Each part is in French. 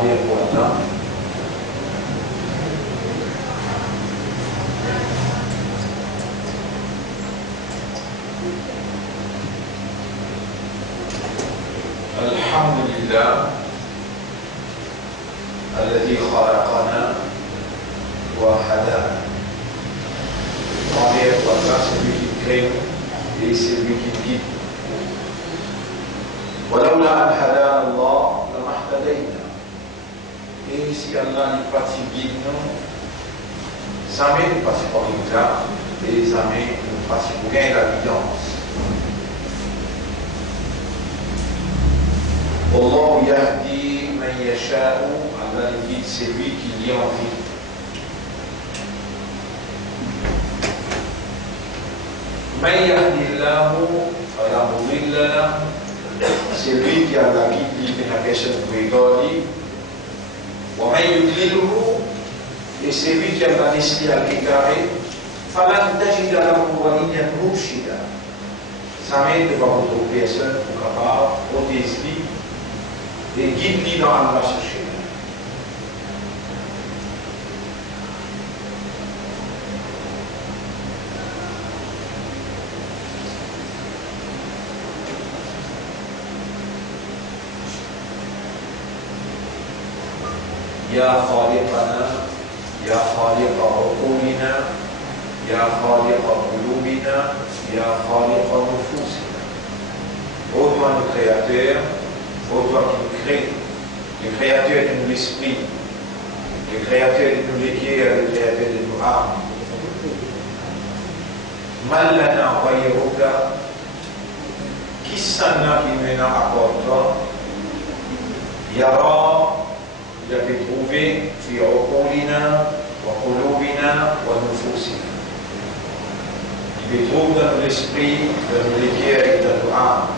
خالي قوتنا الحمد لله الذي خلقنا وهدانا. Grandeur pour Allah, c'est lui qui crée et c'est lui qui guide. ولولا أن هدانا الله لما اهتدينا. Et si Allah n'est pas si guide nous, jamais nous passons par l'éclat et jamais nous passons pour gagner la guidance. Allah yahdi man yasha'u, Allah guide celui qui y a envie. Man yahdillahu fala mudilla lahu, celui qui a la guide qui n'a personne pour égaler. Wa man yudlilhu, et celui qui a la laissé à l'égarer. Fala tajida lahu waliyan murshida, jamais ne va retrouver personne pour capable protéger et guide-lui dans Allah ce chemin. يا خالقنا يا خالق عقولنا يا خالق قلوبنا يا خالق نفوسنا. Ô toi le Créateur, ô toi qui nous crée, le Créateur de nous l'esprit, le Créateur de nous l'équerre, le Créateur de nous âmes. Malana Wayeroka, qui s'en a qui mène à toi, Yara, il avait trouvé, fi Okolina, wa Kolobina, wa Nufusina. Il les trouve dans l'esprit, dans l'équerre et dans nos âmes.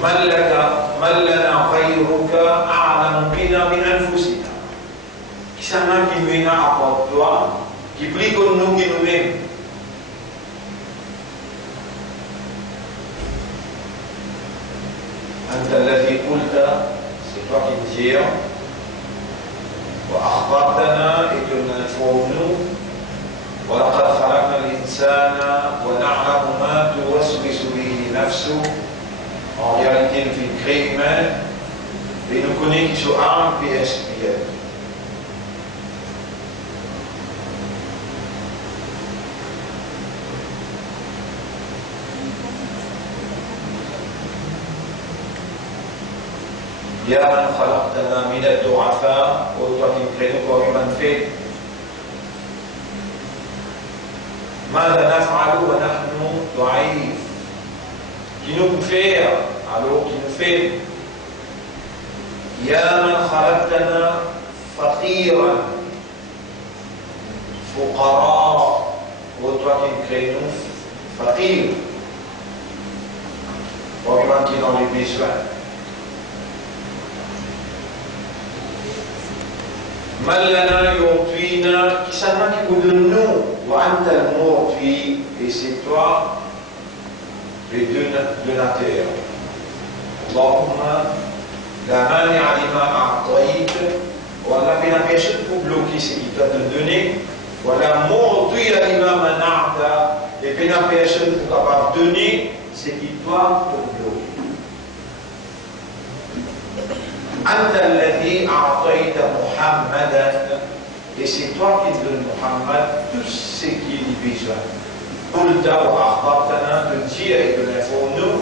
من لنا غيرك أعلم بنا من أنفسنا. Qui s'en a qui nous apporte toi, qui prie comme nous, qui nous aime. أنت الذي قلت, c'est toi qui me dis, وأخبرتنا et tu nous informes nous, ولقد خلقنا الإنسان ونعلم ما توسوس به نفسه. En réalité, nous sommes créés humains et nous connaissons qui sont âmes et esprit. يا من خلقتنا من الضعفاء, ô toi qui nous crées comme humanité. ماذا نفعل ونحن ضعيف. Qui nous peut faire, alors qui nous fait. يا من خلقتنا فقيرا فقراء, ô toi qui nous crées nous فقير, probablement qui est dans les besoins. من لنا يعطينا, qui s'en a qui vous donne nous, وأنت المعطي, et c'est toi les deux donateurs. Allahumma la mania lima a'tayt, voilà bien la personne pour bloquer ce qu'il t'a donné, voilà mu'ti lima mana'ta, et bien la personne pour capable donner ce qu'il doit te bloquer. Anta alladhi a'tayta Muhammadan, et c'est toi qui donnes Muhammad tout ce qu'il a besoin. قلت وأخبرتنا تنجيع بنفونه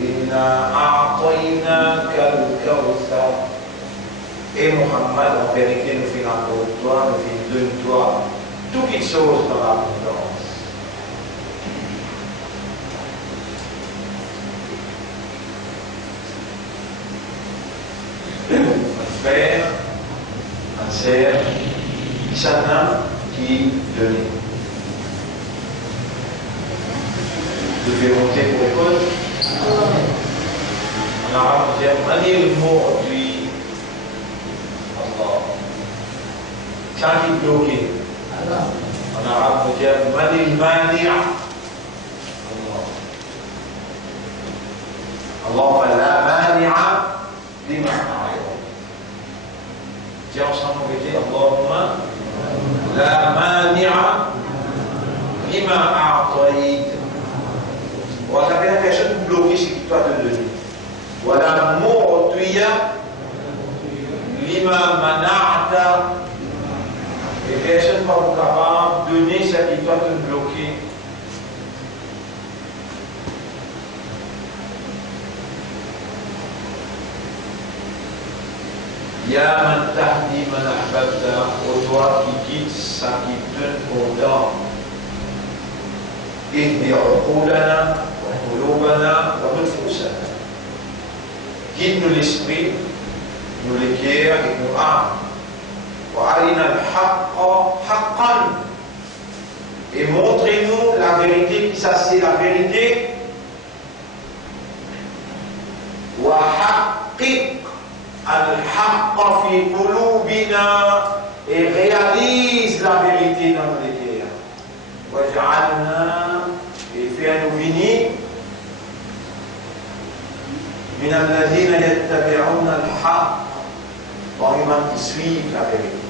إنا أعطيناك الكوثر. Et Muhammad, en vérité, nous finissons pour toi, nous finissons de toi, toutes les choses dans l'abondance. Un frère, un sœur, chacun qui donne. Vous devez monter pour l'école. En arabe, on dit Mani al-Mu'ti. Allah. Quand il est bloqué. En arabe, on dit Mani al-Mani'a. Allah. Allah, la Mani'a. لا مانع لما أعطيت. ولا بين personne bloquée ce qui doit te donner. ولا معطي لما منعت. Et personne ne va capable de donner ce qui doit te bloquer. Ya man tahdi man ahbabta, au toi qui guide ça qui te condamne. Ihdi uqulana wa qulubana wa nufusana. Guide-nous l'esprit, nous les cœurs et nos âmes. Wa arina al-haqqa haqqan. Et montrez-nous la vérité qui ça c'est la vérité. Wa haqqiq al-haqqa fi qulubina, et réalise la vérité dans nos cœurs. Waj'alna, et fais-nous venir min alladhina yattabi'una al-haqq, parmi ceux qui suivent la vérité.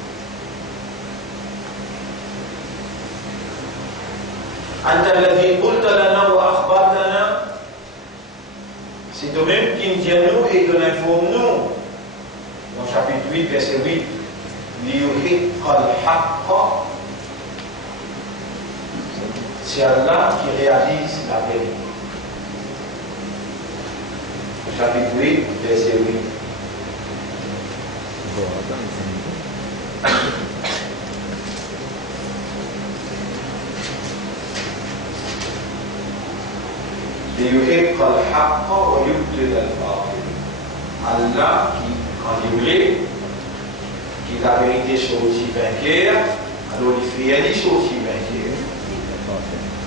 Anta alladhi qulta lana wa akhbartana, c'est toi-même qui nous dis à nous et qui nous informe nous. Dans chapitre 8, verset 8, c'est Allah qui réalise la vérité. Chapitre 8, verset 8. Allah qui, quand il voulait que la vérité soit aussi vainqueur, alors il fait aller soit aussi vainqueur.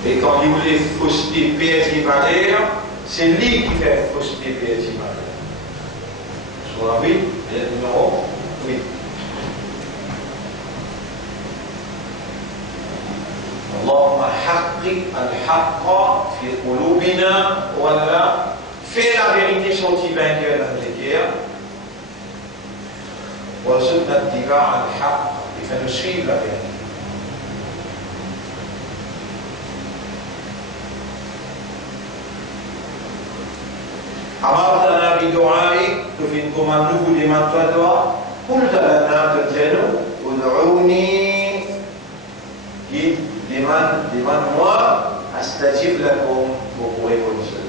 Et quand il voulait fausseter P.S. Valère, c'est lui qui fait fausseter P.S. Valère. Soit oui, le numéro 8. اللهم حقق الحق في قلوبنا ولا fais la vérité sortie vainqueur dans les guerres. وارزقنا اتباع الحق, et fais-nous suivre la vérité. أمرتنا بدعائك, في commande nous vous demandons toi, قلت لنا تجنوا ادعوني, demande-moi, أستجب لكم, vous pourrez connaître.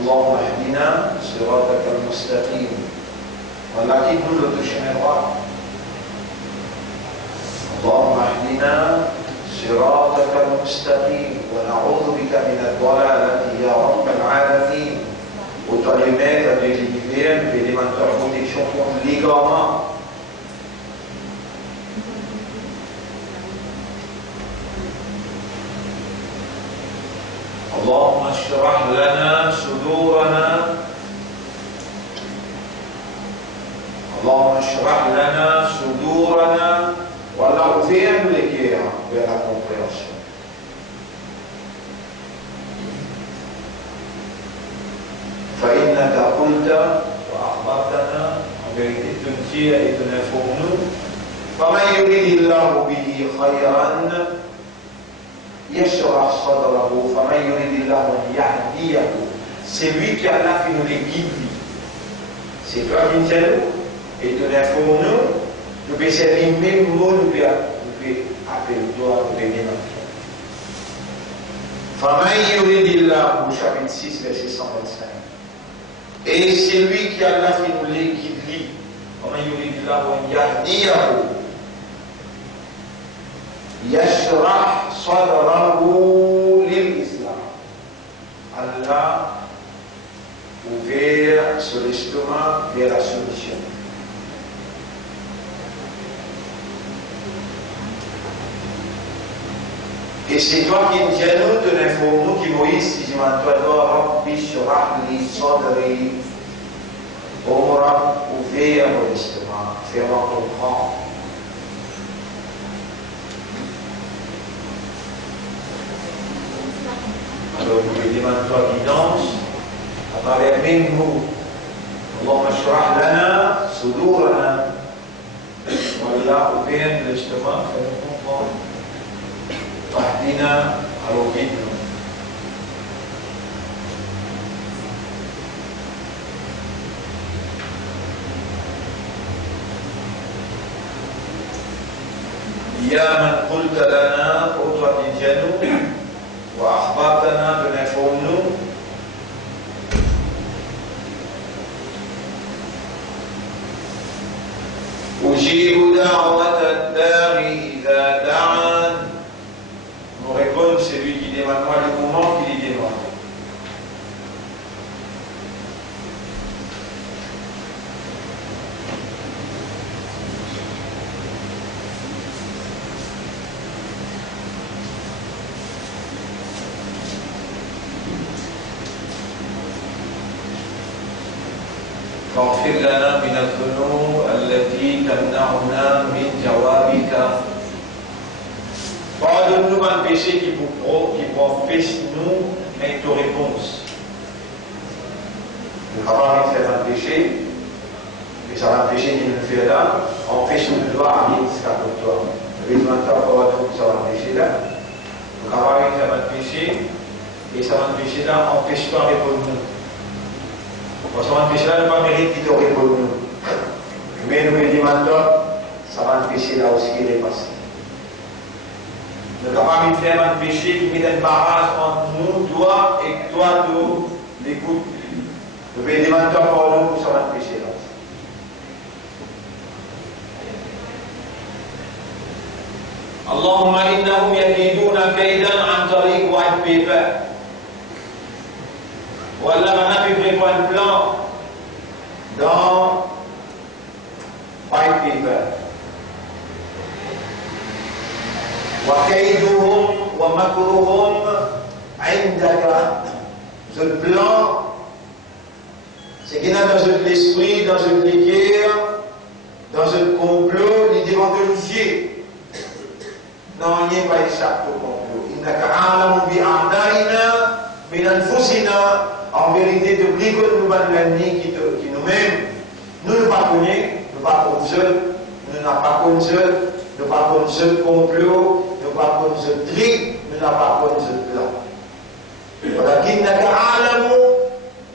اللهم اهدنا صراطك المستقيم, ولكن كل تشمل اللهم اهدنا صراطك المستقيم ونعوذ بك من الضلالة يا رب العالمين. Autant les maîtres avec l'univers, les éléments de protection contre l'égarement. اللهم اشرح لنا صدورنا, اللهم اشرح لنا صدورنا, ولا ouvre les cœurs vers la compréhension. فإنك قلت وأخبرتنا, en vérité tu nous dis et tu nous informes nous, فمن يريد الله به خيرا يشرح صدره, فمن يريد الله أن يهديه, c'est lui qui a là qui nous les guide. C'est toi qui nous dis et tu nous informes nous, nous pouvons servir même mot, nous pouvons appeler toi, nous pouvons bien entrer. فمن يريد الله, chapitre 6, verset 125. Et c'est lui qui a là qui nous les guide. فمن يريد الله أن يهديه يشرح صدره للإسلام. Allah ouvert sur l'estomac vers la solution. Et c'est toi qui nous dis à nous, te l'informe-nous, qui Moïse, si je m'entends, Rabbi shrah li sadri, ô Rab, ouvert mon estomac, fais-moi comprendre. Alors nous lui demandons toi guidance à travers mes mots. Allahumma shrah lana sudurana. Voilà, ouvert l'estomac, fais-nous comprendre. Fahdina, alors guide-nous. Ya man qulta lana qudrat al-janu wa akhbartana binafunu ujibu da'wat ad-dari idha da'an. Nous répondons celui qui demande le moment qu'il est demandé. واغفر لنا من الذنوب التي تمنعنا من جوابك. Pardonne-nous un péché qui empêche nous avec tes réponses. Nous avons fait un péché, mais ça va un péché qui nous fait là, empêche-nous de voir aller jusqu'à toi. Le maintenant pour nous, ça va un péché là. Nous avons fait un péché, et ça va un péché là, empêche-toi de répondre nous. Parce que péché là ne pas mérite qu'il te réponde nous. Mais nous lui demandons, ça va un péché là aussi qui est dépassé. Nous avons mis faire un péché qui met un barrage entre nous, toi et toi, nous l'écoute. Nous lui demandons pour nous, ça va un péché là. Allahumma innahum yakiduna kaidan an tariq white paper. Voilà, on a pu prévoir un plan dans white paper. وكيدهم ومكرهم عندك. Ce plan, c'est qu'il y a dans l'esprit, dans le cœur, dans le complot, l'idée d'organiser. Non, il n'y a pas échappé au complot. إنك عالم بأعدائنا من أنفسنا. En vérité, de plus que nous l'ennemi qui nous-mêmes, nous ne pas connaissons, nous pas comme seul, nous n'avons pas comme seul, nous pas comme seul complot, nous pas comme seul tri, nous n'avons pas comme seul plan. ولكنك عالم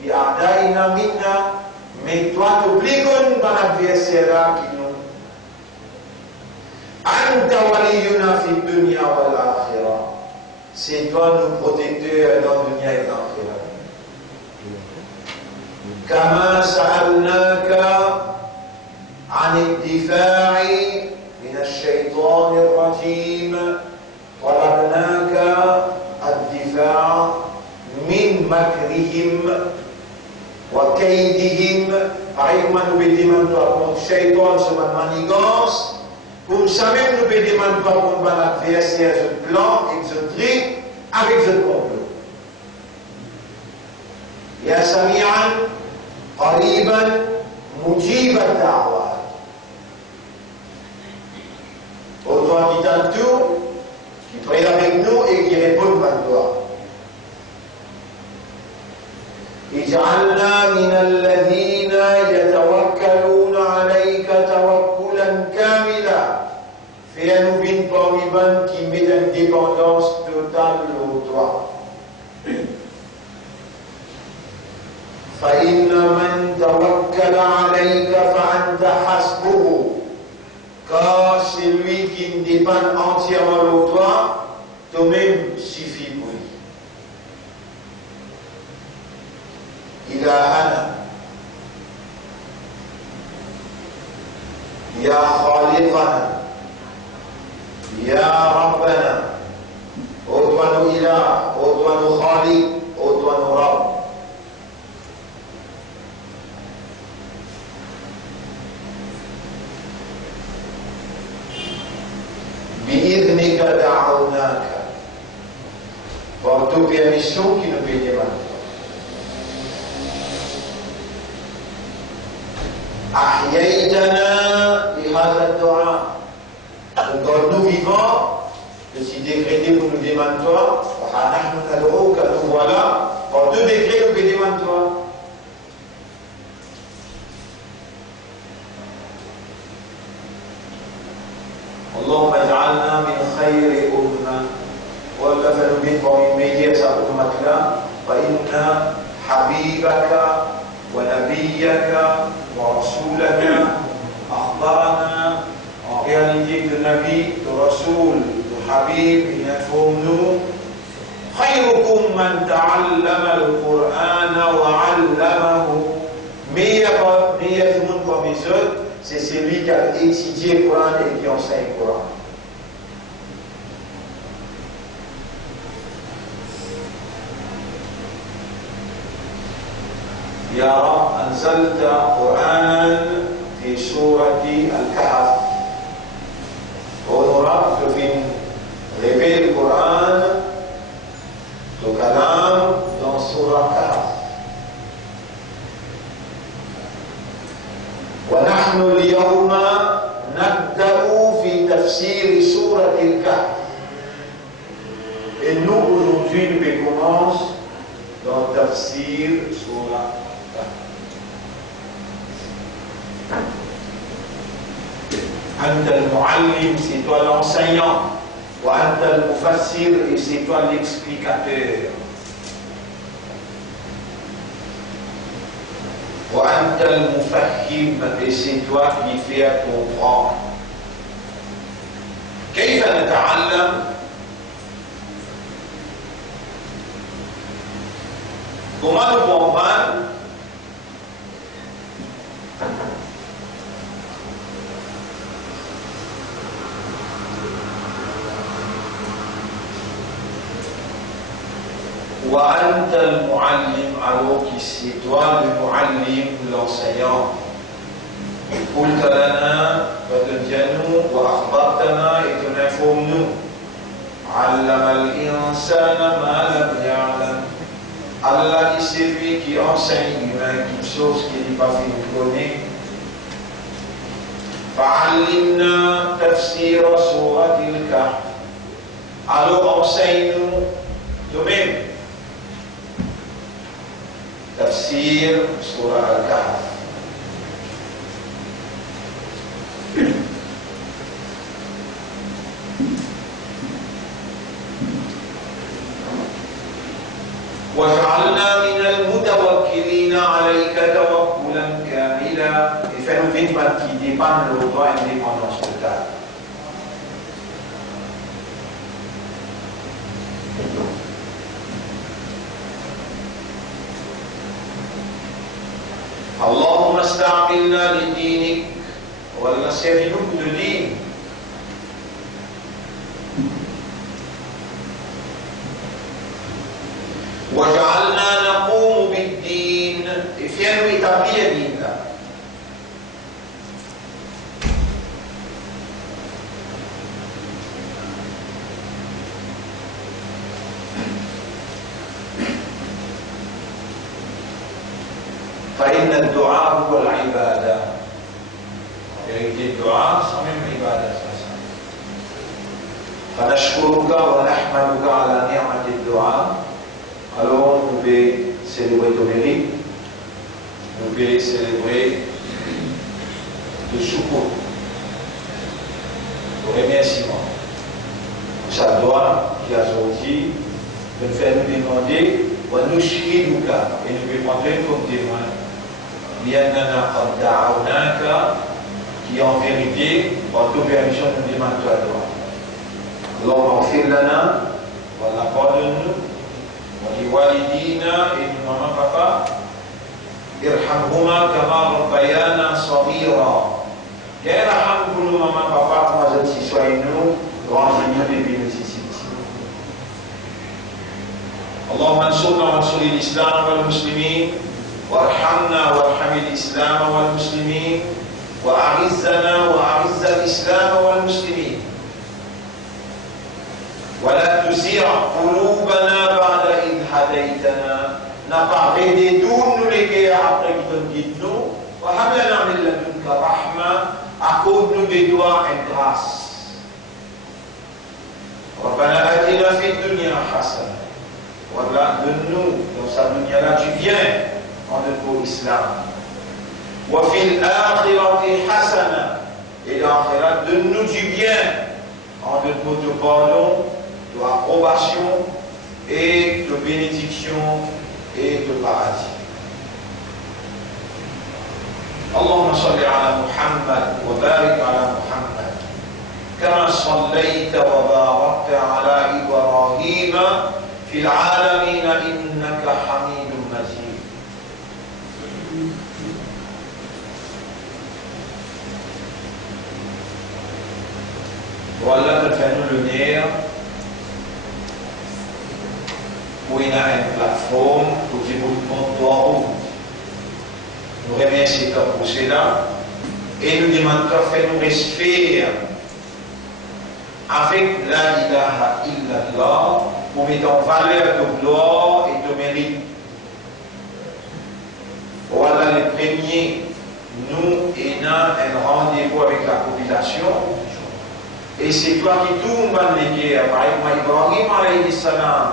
بأعدائنا منا, mais toi tu plus que nous l'adversaire qui nous. أنت ولينا في الدنيا والآخرة. C'est toi nos protecteurs dans le dunya et dans l'آخرة. كما سألناك عن الدفاع من الشيطان الرجيم طلبناك الدفاع من مكرهم وكيدهم. Pareil comme nous demandons contre le shaitan sur la manigance, comme ça même nous demandons contre l'adversaire ce plan et ce tri avec ce complot. يا سميعا قريبا مجيب الدعوات. Autant qui t'entoure, qui prie avec nous et qui répond à toi. اجعلنا من الذين يتوكلون عليك توكلا كاملا. Fais-nous une parmi eux qui met une dépendance totale au toi. فإن من توكل عليك فأنت حسبه. Car celui qui dépend entièrement de toi, toi-même suffit pour lui. إلهنا يا خالقنا يا ربنا. أوتوانو إله، أوتوانو خالق، أوتوانو رب. بإذنك دعوناك. Par toute permission qui nous fait demander. أحييتنا بهذا الدعاء. Quand nous vivons, je suis décrété pour nous demander toi, ونحن ندعوك, nous voilà, par deux décrets nous fait demander toi. اللهم اجعلنا من خير أمة فإن حبيبك ونبيك ورسولك أخبرنا en réalité de Nabi, de Rasoul, de Habib, il informe-nous خيركم من تعلم القرآن وعلمه meilleur du monde comme les autres, c'est celui qui a étudié le Coran et qui enseigne le Coran. يا رب أنزلت قرآنا في سورة الكهف. ونرى في révéler le Coran, le Kalam dans Surah Kahf. ونحن اليوم نبدأ في تفسير سورة الكهف. Et nous aujourd'hui nous commençons dans Tafsir Surah Kahf. أنت المعلم, c'est toi l'enseignant. وأنت المفسر, et c'est toi l'explicateur. وأنت المفهم, et c'est toi qui fais comprendre. كيف نتعلم؟ Comment nous comprendre? وأنت المعلم, alors que c'est toi le muallim, l'enseignant. قلت لنا فتنجنوا وأخبرتنا, et tu m'informes nous. علم الإنسان ما لم يعلم. Allah dit c'est lui qui enseigne l'humain toute chose qui n'est pas fait connaître. فعلمنا تفسير سورة الكهف. Alors enseigne-nous de même تفسير سورة الكهف. وجعلنا من المتوكلين عليك توكلا كاملا. Et fais-nous vivre qui dépend de notre indépendance totale. اللهم استعملنا لدينك, ولا servir-nous de din. وجعلنا نقوم بالدين, et fais-nous établir din là. فإن الدعاء هو العبادة. vérité الدعاء c'est même عبادة. فنشكرك ونحمدك على نعمة الدعاء. Alors nous pouvons célébrer ton mérite, nous pouvons célébrer le soukou, le remerciement. Ça doit, qui a sorti, de nous faire nous demander, ou nous chier nous cas, et nous pouvons prendre comme témoin. Biennana Abda'aunaka, qui en vérité, en toute permission, nous demande toi droit. Alors, on fait l'ana, on pardonne-nous. ولوالدينا, et maman papa, irhamhuma kama rabbayana saghira. Yarham kullu maman papa, comme je suis nous, grand génie depuis nous ici. اللهم انصرنا وانصر الاسلام والمسلمين, وارحمنا وارحم الاسلام والمسلمين, واعزنا واعز الاسلام والمسلمين, ولا تزيغ قلوبنا بعد إذ هديتنا. n'a pas aidé tous nous les guerres après qui t'ont dit nous, وهب لنا من لدنك رحمة, accorde-nous des doigts et grâce. ربنا آتنا في الدنيا حسنة, voilà, donne-nous dans sa dunya là, tu viens en notre islam. وفي الآخرة حسنة, et l'akhirat, donne-nous du bien en notre pardon, de approbation et de bénédiction et de paradis. اللهم صل على محمد وبارك على محمد كما صليت وباركت على إبراهيم في العالمين إنك حميد مجيد. Voilà que fait nous le nerf pour une plateforme pour que vous comptoir. Nous remercions pour cela et nous demandons de faire nous respect avec la ilaha illallah pour mettre en valeur de gloire et de mérite. Voilà le premier, nous ayons un rendez-vous avec la population et c'est toi qui tournes les guerres. Par exemple, Ibrahim alayhi salam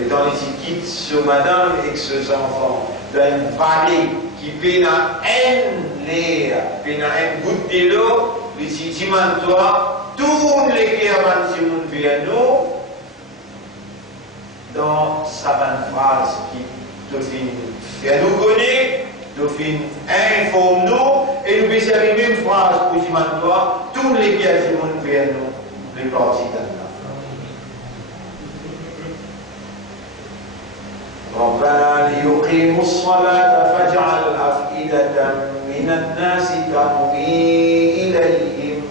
est dans les équipes sur madame et ses enfants dans une vallée qui peine à un l'air, peine à un goutte de l'eau, les sentiments toi, tous les guerres qui vers nous, dans sa bonne phrase qui te fait nous connaître, te fait informe nous, et nous faisons la même phrase pour dire toi, tous les guerres qui vers nous, les partis d'Allah. ربنا ليقيموا الصلاة فاجعل أفئدة من الناس تهوي إليهم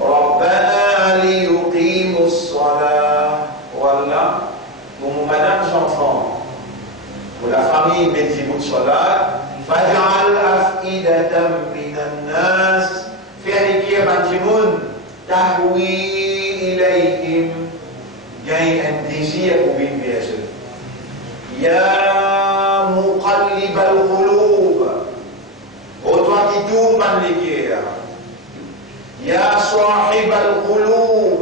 ربنا ليقيموا الصلاة. Voilà, pour madame enfants, pour la famille Benzibou Salat, فاجعل أفئدة من الناس faire l'équipe Benzimoun تهوي إليهم, gagne un désir pour une personne. يا مقلب القلوب, ô toi qui tournes les cœurs. يا صاحب القلوب,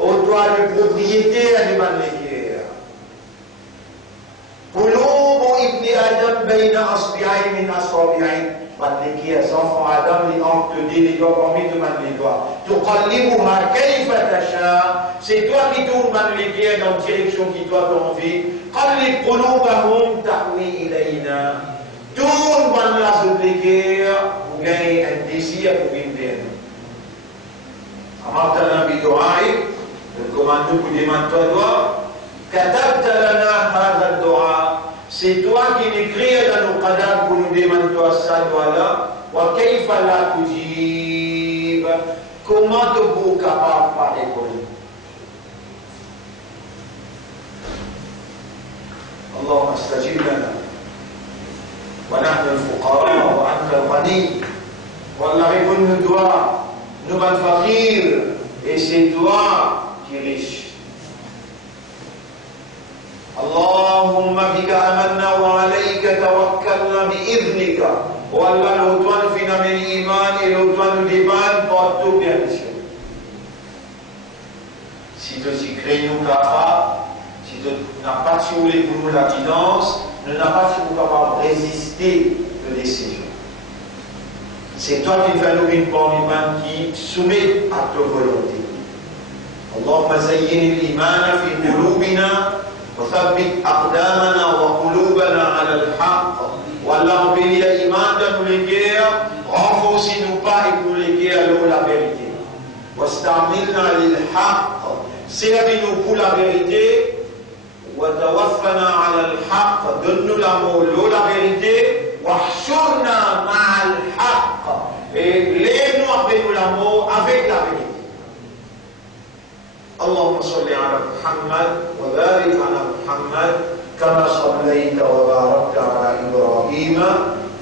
ô toi le propriétaire du les cœurs. قلوب ابن آدم بين أصبعين من أصابعين, les cœurs, enfants Adam, les hanches de Dieu, les doigts parmi de les doigts. تقلبها كيف تشاء, c'est toi qui tournes les cœurs dans la direction qui toi t'envie. قلب قلوبهم تحوي إلينا, tourne dans la supplicaire pour gagner un désir pour une peine. أمرتنا بدعائك, le commandement pour demander toi, كتبت لنا هذا الدعاء, c'est toi qui l'écris dans nos qadar pour nous demander toi ça doigt-là. وكيف لا تجيب, comment te vous capable par répondre. اللهم استجب لنا ونحن الفقراء وأنت الغني, والله répond nous doit, nous sommes faqirs et c'est toi qui es riche. اللهم بك آمنا وعليك توكلنا بإذنك, والله l'autoine fina من الإيمان et l'autoine nous dépend pour tout bien. Si tu t'y crées nous capables, si tu n'as pas tué pour nous la guidance, nous n'avons pas été capables de résister de décision. C'est toi qui fais nous une bonne iman qui soumet à ta volonté. اللهم زين الإيمان في قلوبنا وثبت أقدامنا وقلوبنا على الحق. والله bénit l'Iman dans nos cœurs, renforce-nous pas et pour les cœurs la vérité. واستعملنا للحق, servis-nous pour la vérité. وتوفنا على الحق, donne-nous l'amour la vérité. واحشرنا مع الحق, et lève-nous avec l'amour avec la vérité. اللهم صل على محمد وبارك على محمد كما صليت وباركت على إبراهيم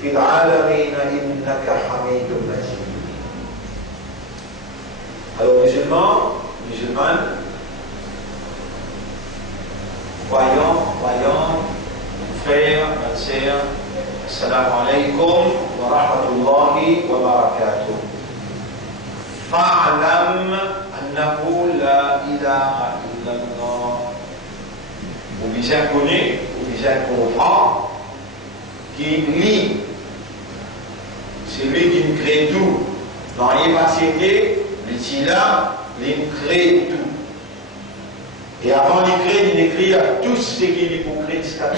في العالمين إنك حميد مجيد. Alors musulmans, musulmanes, voyons, frères, sœurs, assalamu alaikum wa rahmatullahi wa barakatuh. Fa'alam annahu la ilaha illallah. Vous bien connaissez, vous bien comprendre, qui lit, c'est lui qui nous crée tout. Dans les pacientés, les tila, les crée tout. Et avant d'écrire, il écrit à tous ceux qui l'hypocrite jusqu'à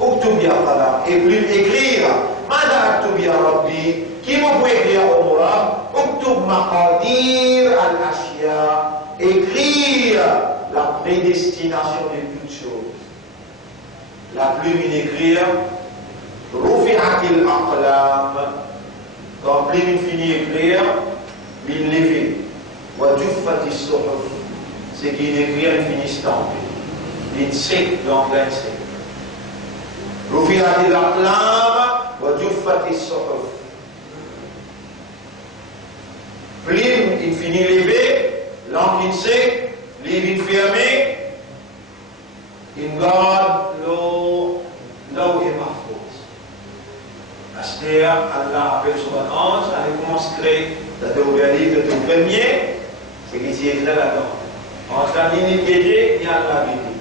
اكتب يا قلم écrire ماذا اكتب يا ربي كيف écrire يا أمورا اكتب مقادير الأشياء écrire la prédestination de toutes choses. La plume il écrire رفعت الأقلام quand plume finit écrire il lève وجفت الصحف c'est qu'il écrire il finit stamper il sec donc l'insect رفعت الأقلام وجفت الصحف. Plume infini levé, l'encre in sec, livre fermé, in garde l'eau est mahfouz. Aster, Allah appelle son ange, elle commence à créer, t'as ouvert le livre, t'as le premier, c'est qu'il s'y est écrit là-dedans. En ce temps, ni guédé, ni Allah guédé.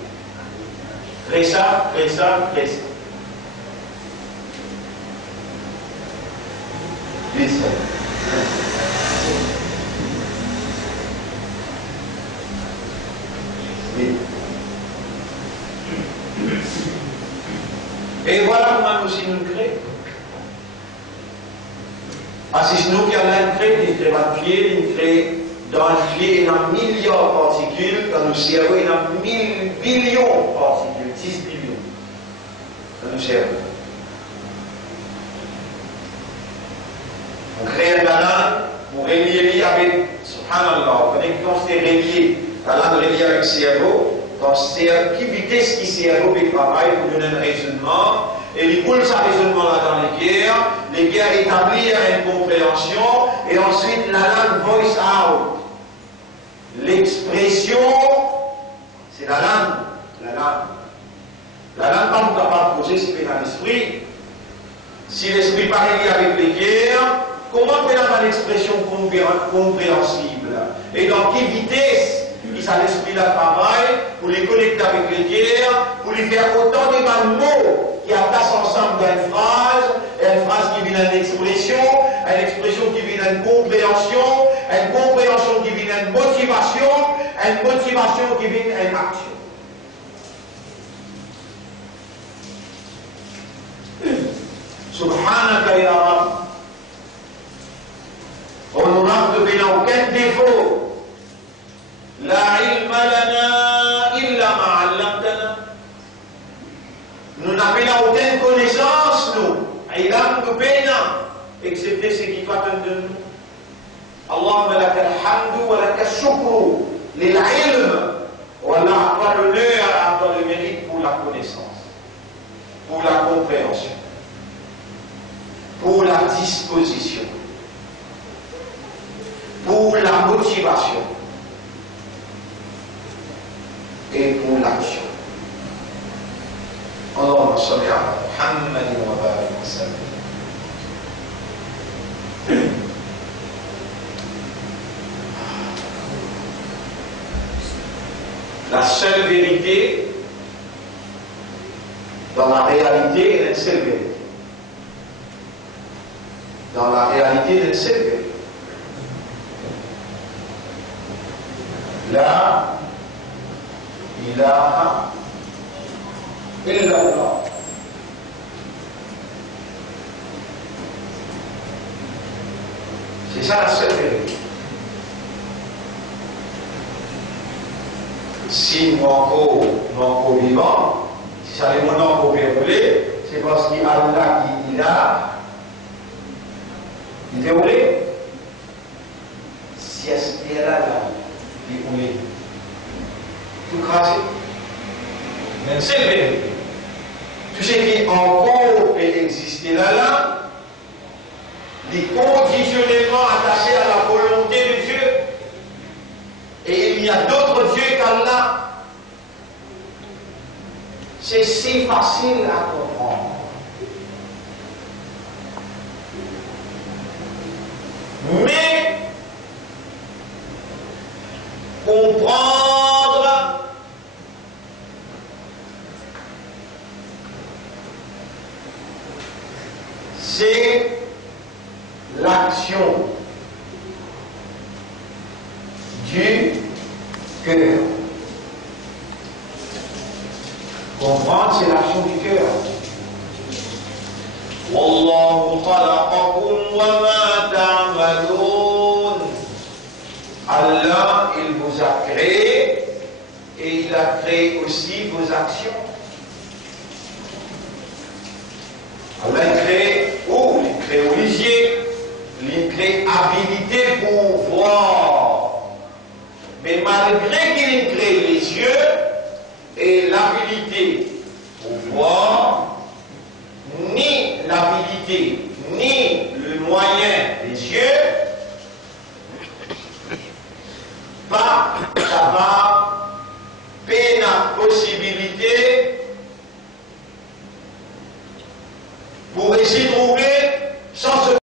Crée ça, crée ça, crée ça. Et voilà comment nous aussi nous créons. Parce que nous qui avons créé, il crée un pied, il crée dans le pied, il y a un milliard de particules, dans le cerveau, il y a 1000 billions de particules, 10 billions dans le cerveau. On crée la langue pour relier avec, subhanallah, quand c'est relié, la langue reliée avec le cerveau, dans qui vitesse qui cerveau qui travaille pour donner un raisonnement, et il coule ça raisonnement là dans les guerres établir une compréhension, et ensuite la langue voice out. L'expression, c'est la langue. La langue, quand vous n'avez pas posé, c'est dans l'esprit. Si l'esprit n'est pas relié avec les guerres, comment peut avoir l'expression compréhensible? Et dans quelle vitesse il a l'esprit de travail pour les connecter avec les guerres, pour lui faire autant de mots qui attachent ensemble dans une phrase qui vient d'une expression qui vient d'une compréhension qui vient d'une motivation qui vient d'une action. Subhanaka ya Rab. On nous n'a aucun défaut. La ilma lana illa ma 'allamtana. Nous n'avons aucune connaissance, nous. Ilam nous peine, excepté ce qui toi de nous. Allahumma laka al-hamdu wa laka al-shukru lil-ilm. Wa Allah a toi l'honneur, a toi le mérite pour la connaissance, pour la compréhension, pour la disposition, pour la motivation et pour l'action. Allahumma salli ala Muhammadin wa barik wa sallim. La seule vérité dans la réalité est une seule vérité. Dans la réalité est une seule vérité. La ilaha illallah. C'est ça la seule vérité. Si nous encore vivants, si ça les mon encore déroulé, c'est parce qu'il y a Allah qui a déroulé. Si c'est là, il est tout crasé. Mais c'est la vérité. Tout ce qui encore peut exister là, les conditionnellement attachés à la volonté de Dieu. Et il y a d'autres dieux qu'Allah. C'est si facile à comprendre. Mais comprendre c'est l'action du cœur. والله خلقكم وما تعملون. Allah, il vous a créé et il a créé aussi vos actions. Allah, il crée où? Il crée aux yeux, il crée habilité pour voir. Mais malgré qu'il crée les yeux et l'habilité pour voir, ni l'habilité, ni le moyen des yeux, pas capable, peine possibilité pour essayer de trouver sans se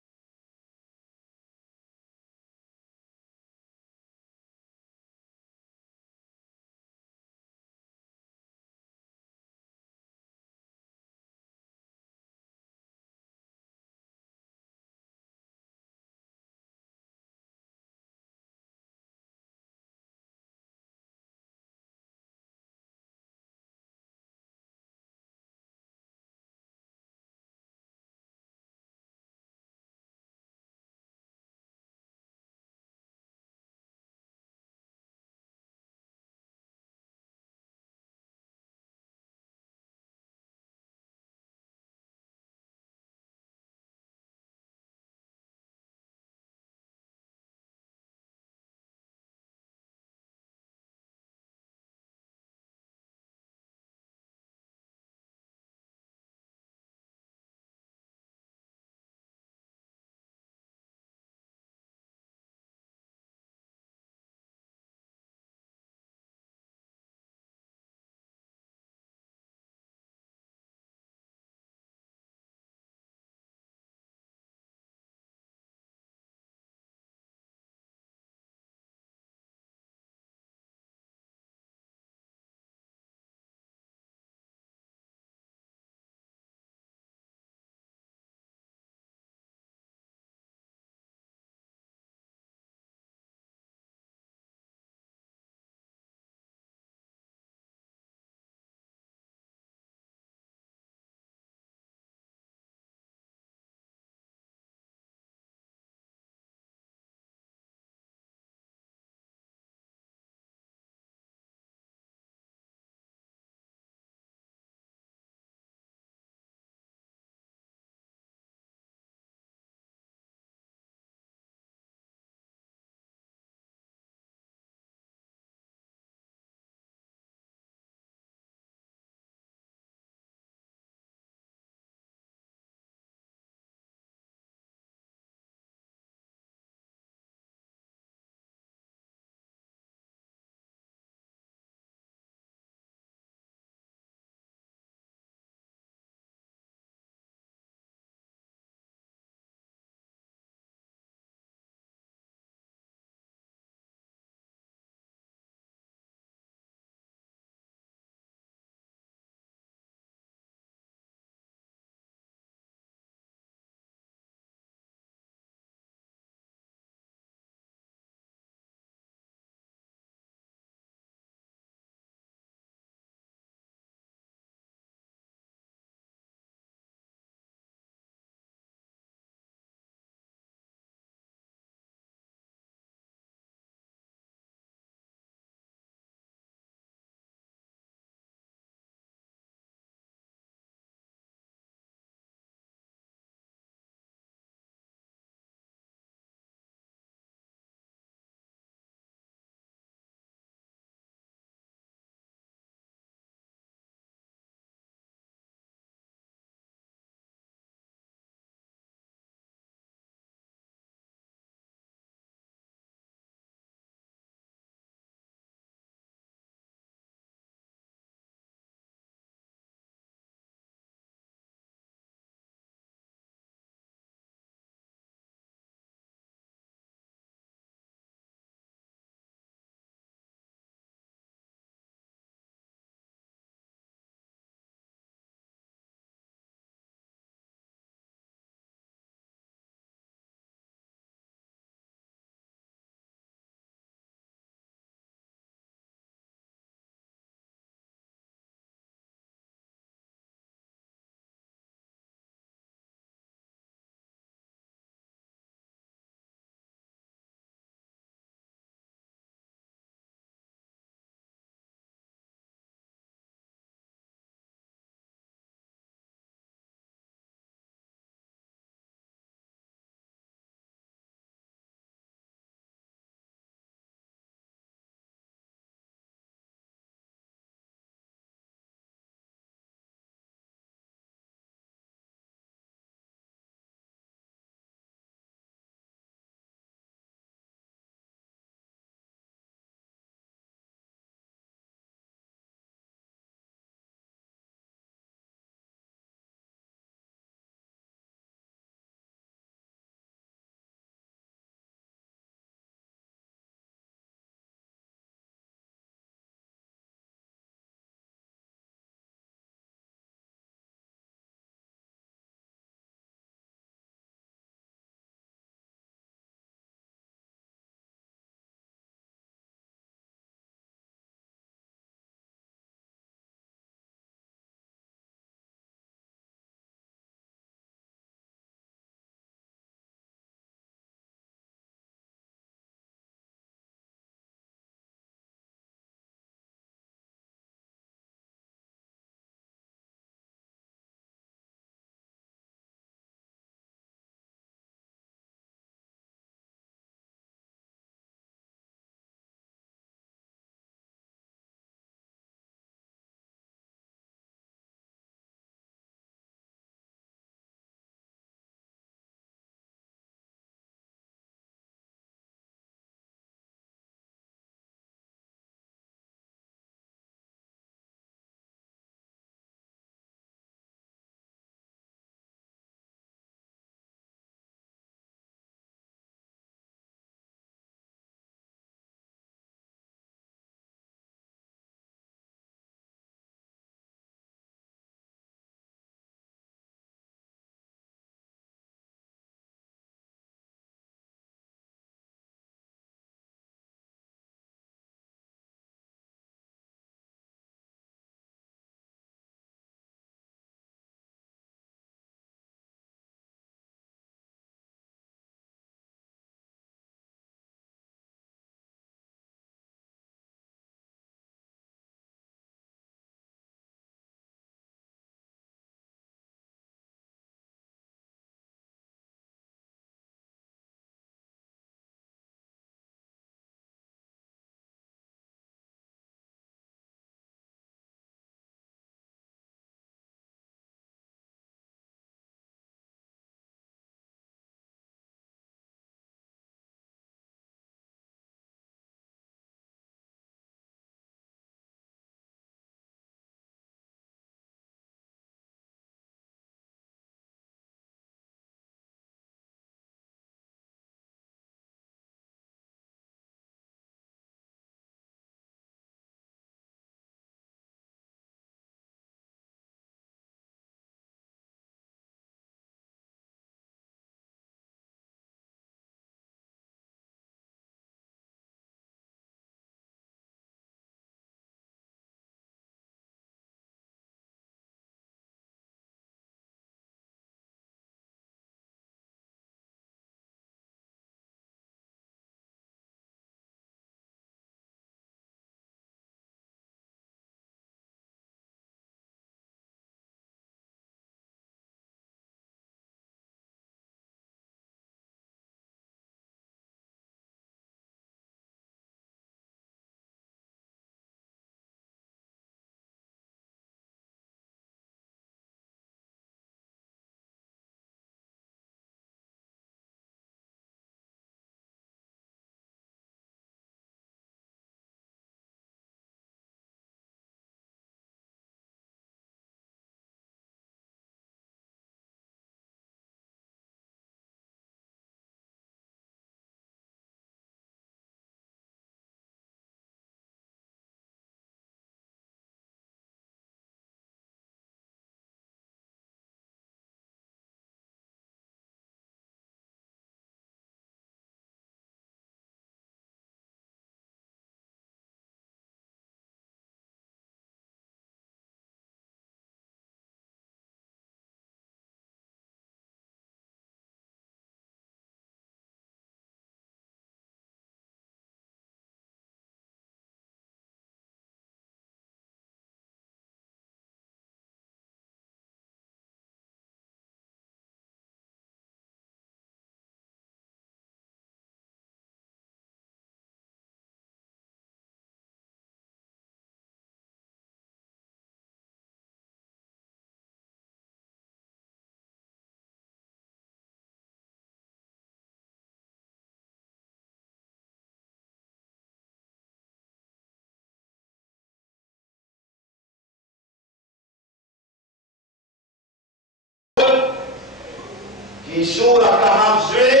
qui sont capables de jouer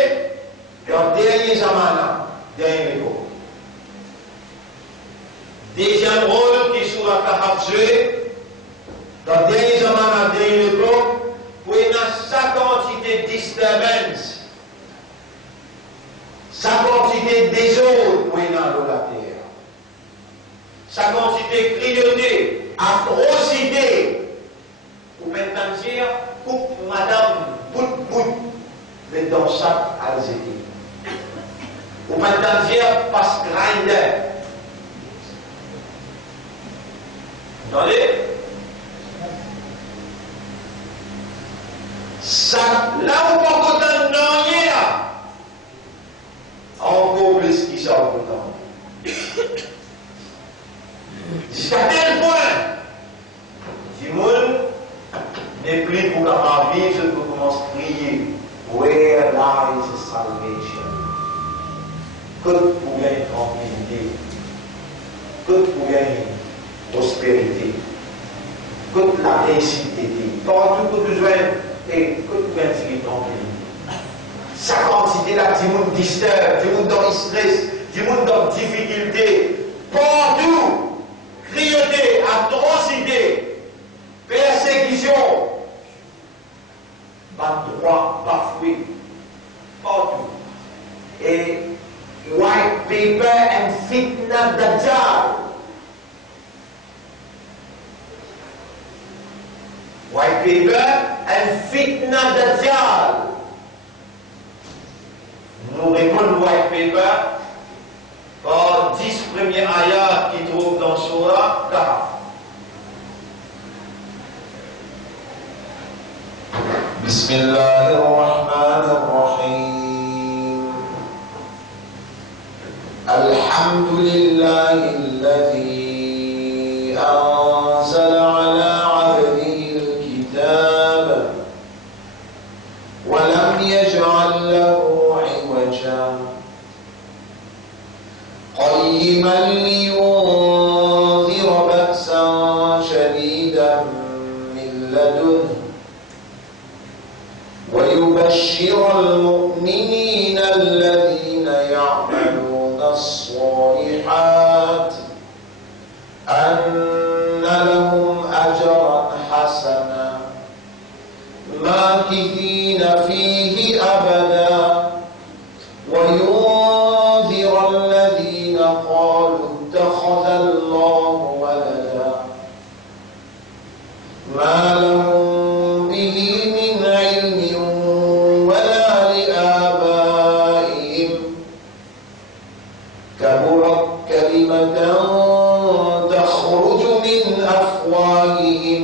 dans les derniers zamana, dernier époque. Deuxième rôle qui sont capables de jouer dans les derniers zamana, dernier époque, pour une sa quantité de disturbance, sa quantité de désordre pour une dans la terre, sa quantité de cruauté, atrocité, pour maintenant dire, coupe madame, bout, mais dans chaque alzété. Pour maintenant dire, passe grinder. Attendez? Ça, là où on peut entendre encore plus qui ça on peut entendre. Jusqu'à tel point, si le monde n'est plus pour capable vivre, je peux commencer à crier, where lies the salvation? Que pour gagner tranquillité, que pour gagner prospérité, que la réussite, partout que besoin. Et que tu viens de tranquille. Sa quantité là, du monde disturbe, du monde dans le stress, du monde dans la difficulté, partout, cruauté, atrocité, persécution, pas droit, bafoué, partout. Et white paper and fitna dajjal. White paper and fitna dajjal. Nous répondons white paper par 10 premiers ayats qui trouvent dans Surah Kahf. Bismillahirrahmanirrahim. Alhamdulillahi alladhi anzala ala ولم يجعل له عوجا قيما لينذر بأسا شديدا من لدنه ويبشر المؤمنين الذين يعملون الصالحات أن لهم أجرا حسنا ماكثين فيه أبدا وينذر الذين قالوا اتخذ الله ولدا ما لهم به من علم ولا لآبائهم كبرت كلمة تخرج من أفواههم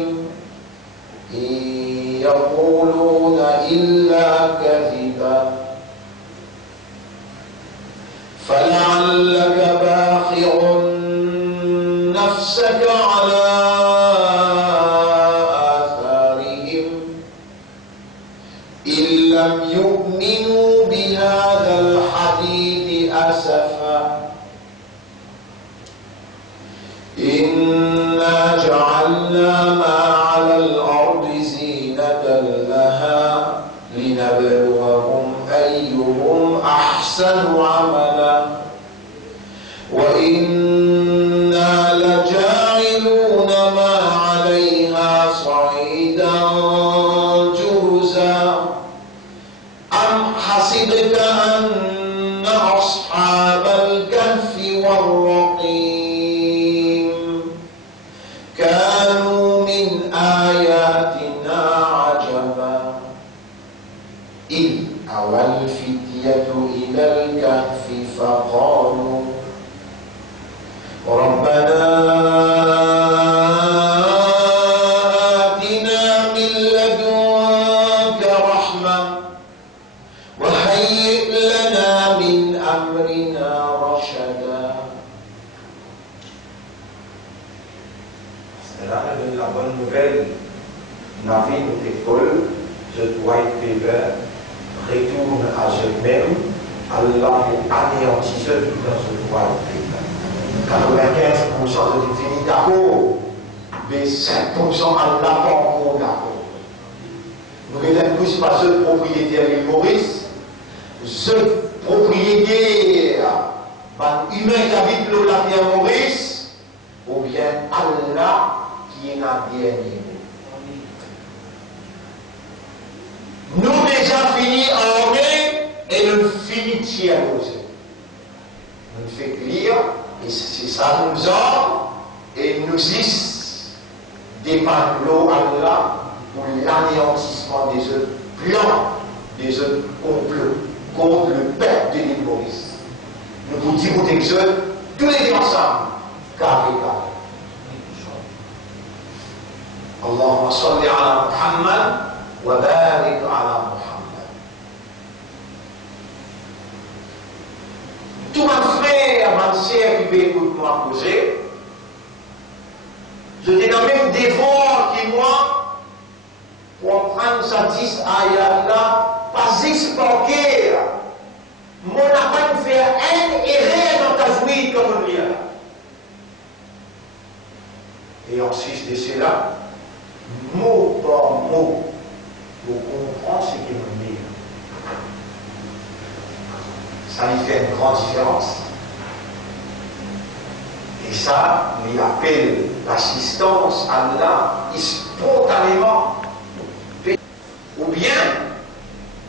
يقولون إلا كذبا فلعلك باخع نفسك على آثارهم إن لم يؤمنوا بهذا الحديث أسفا إنا جعلنا ما على الأرض لها لنبلوهم أيهم أحسن عملا وإنا لجاعلون ما عليها صعيدا جرزا أم حسبت أن أصحاب الكهف والرقيم كانوا من آياتنا إذ أوى الفتية إلى الكهف فقالوا ربنا آتنا من لدنك رحمة وهيئ لنا من أمرنا رشدا. C'est là la bonne nouvelle. Navi nous école, ce white paper retourne à eux-mêmes, Allah est anéantisseur dans ce white paper. 95% de fini d'accord, mais 5% Allah pas encore d'accord. Nous ne tous pas ce propriétaire de Maurice, ce propriétaire humain qui habite le la Maurice, ou bien Allah qui est la dernière. Nous déjà fini en mai et nous finissons à causer. Nous fait lire, et c'est ça nous ordre, et nous dépend l'eau Allah pour l'anéantissement des autres plans, des autres complots contre le peuple de l'île Maurice. Nous vous disons tous les deux ensemble, carré. Allahumma salli ala Muhammad wa barik ala Muhammad. Tout mon frère, ma sœur qui m'écoute moi poser, je dis dans le même dévore qui moi, pour prendre sa 10 ayat là, pas exporter. Mon appel fait un erreur dans ta jouie comme on dit là. Et ensuite de cela, mot par mot, pour comprendre ce qu'il me dit. Ça lui fait une grande différence. Et ça, il appelle l'assistance à Allah spontanément. Ou bien,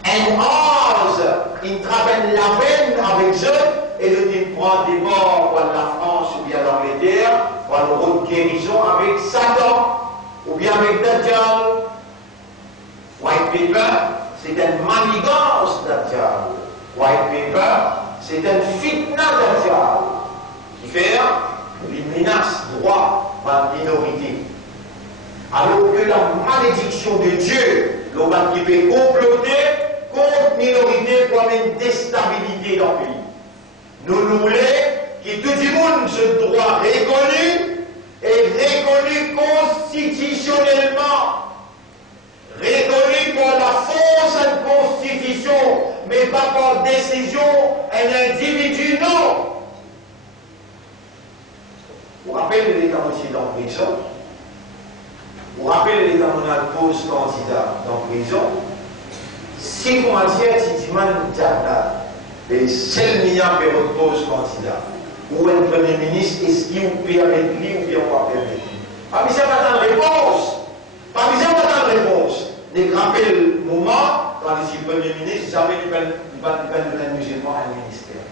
un ange, il travaille la peine avec eux et il prend des morts pour la France ou bien l'Angleterre, pour la route guérison avec Satan ou bien avec Dajjal. White paper, c'est une manigance Dajjal. White paper, c'est une fitna Dajjal qui fait les menaces droit par la minorité. Alors que la malédiction de Dieu, l'homme qui peut comploter contre minorité pour une déstabilité dans le pays. Nous voulons que tout le monde se droit reconnu et reconnu constitutionnellement. Reconnu par la force de la Constitution, mais pas par décision d'un individu, non. Vous rappelez les aussi dans la prison? Vous rappelez les gens pose candidat dans la prison? Si vous m'avez dit que les seuls milliards qui reposent candidat, ou un premier ministre, est-ce qu'il vous permet lui ou bien on va permettre lui? Pas besoin d'attendre réponse. Pas besoin d'attendre réponse. Ne rappelez le moment, quand le premier ministre, jamais il va donner un musulman à un ministère.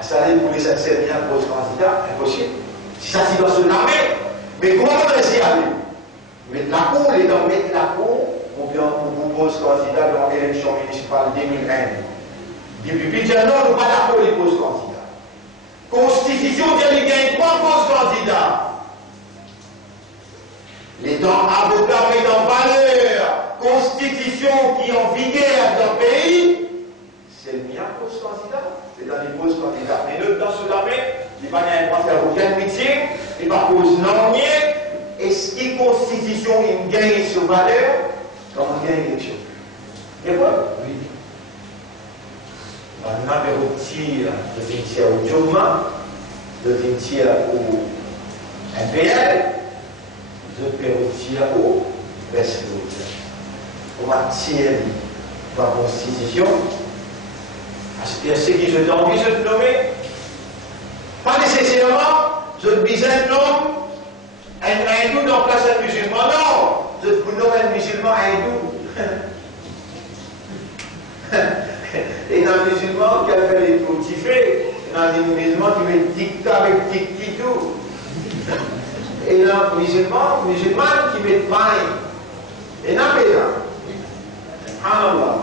À ça, pour les 7 milliards pose candidat, impossible. Si ça, c'est dans son armée, mais comment on va essayer aller? Mettre la cour, les gens mettent la cour, ou bien on vous pose candidat dans l'élection municipale 2001. Depuis dire non, nous pas d'accord, les pose candidat. Constitution dit qu'il gagne 3 postes candidats. Les temps avocats mettent en valeur constitution qui est en vigueur dans le pays, c'est le mien poste candidat. C'est dans les postes candidats. Mais nous, dans ce domaine, il va n'y avoir aucun métier, il va cause non rien. Est-ce que la Constitution gagne sur valeur quand on gagne l'élection? Et quoi? Oui. On a des tiers au Djouma, des tiers au MPL, des tiers au Westwood. On va tirer la Constitution. Est-ce que je t'ai envie de te nommer? Pas nécessairement, je te disais un nom. Un hindou dans place un musulman, non! Je vous nomme un musulman hindou. Et dans le musulman qui a fait les fructifés, dans les musulmans qui met dicta avec tic-titou. Et dans le musulman qui met pain. Et dans le Allah.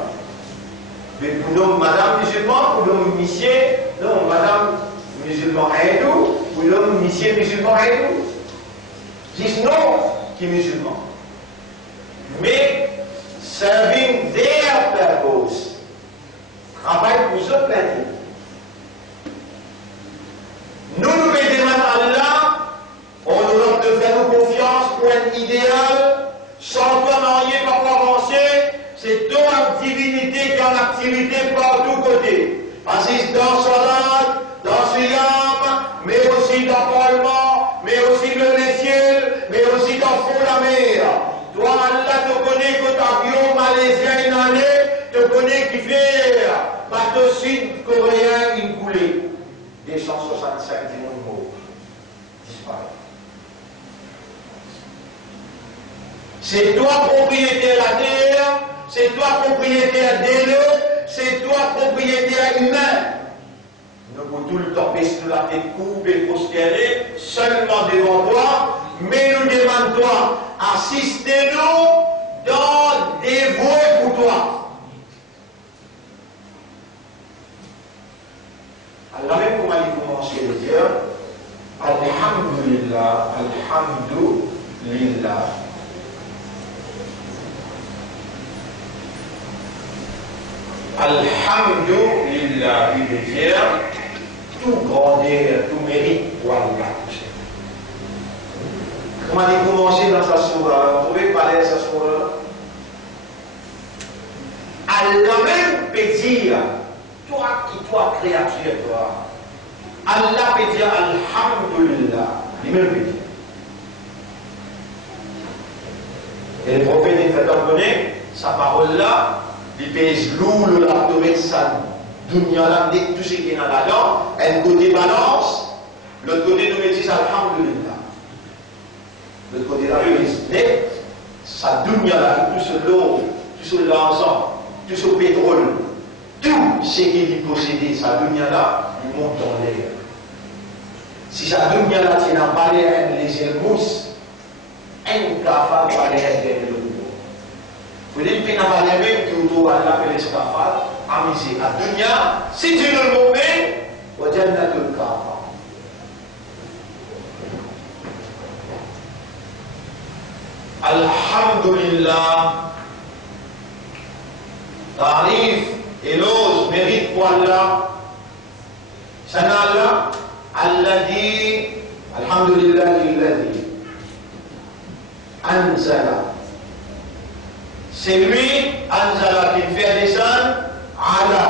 Mais pour nous, madame musulman, pour nous, monsieur, non, madame musulman hindou, pour nous, monsieur musulman hindou. Disent non qui est musulman. Mais serving their purpose. Travail pour eux plein. Nous demandons à Allah, on nous demande de faire nous confiance pour un idéal, sans rien pas avancer, c'est toute la divinité qui est en activité par tous côtés. Assiste dans Salat, dans Siyam, mais aussi dans Parlement, mais aussi dans les ciels, mais aussi dans fond la mer. Toi, Allah te connaît que ta viande bateau sud-coréen, une coulée. 265 millions de morts. Disparaît. C'est toi propriétaire de la terre, c'est toi propriétaire des lieux, c'est toi propriétaire humain. Nous pouvons tout le temps baisser la tête, couper, prosterner, seulement devant toi, mais nous demandons toi, assistez-nous dans dévouer pour toi. Alors même comment il commence à dire, Alhamdulillah, Alhamdulillah. Alhamdulillah, il veut dire tout grandeur, tout mérite pour Allah. Comment il commence dans sa sourate? Vous pouvez parler de sa sourate? Allah même peut dire, toi qui toi créature, toi, Allah peut dire Alhamdulillah, lui-même peut dire. Et le prophète est fait donner sa parole-là. Il pèse lourd l'abdomen sale. Dunya là, tout ce qui est dans la dent, un côté balance, l'autre côté nous dit Alhamdulillah. L'autre côté là, il dit net, sa dunya là, tout ce l'eau, tout ce l'argent, tout ce pétrole, tout ce qu'il est possédé, sa dunya là, il monte dans l'air. Si sa dunya là, tu n'as pas les mousse, incapable de aller de l'eau. Vous dites qu'il n'a pas les mêmes qui autour de la l'escafade, amusé à dunya, si tu le mauvais, au jannatul kafa. Alhamdulillah, tarif, éloge, mérite pour Allah. Sana Allah, alladhi, alhamdulillah, alladhi, anzala. C'est lui, Anzala, qui fait descendre Ala,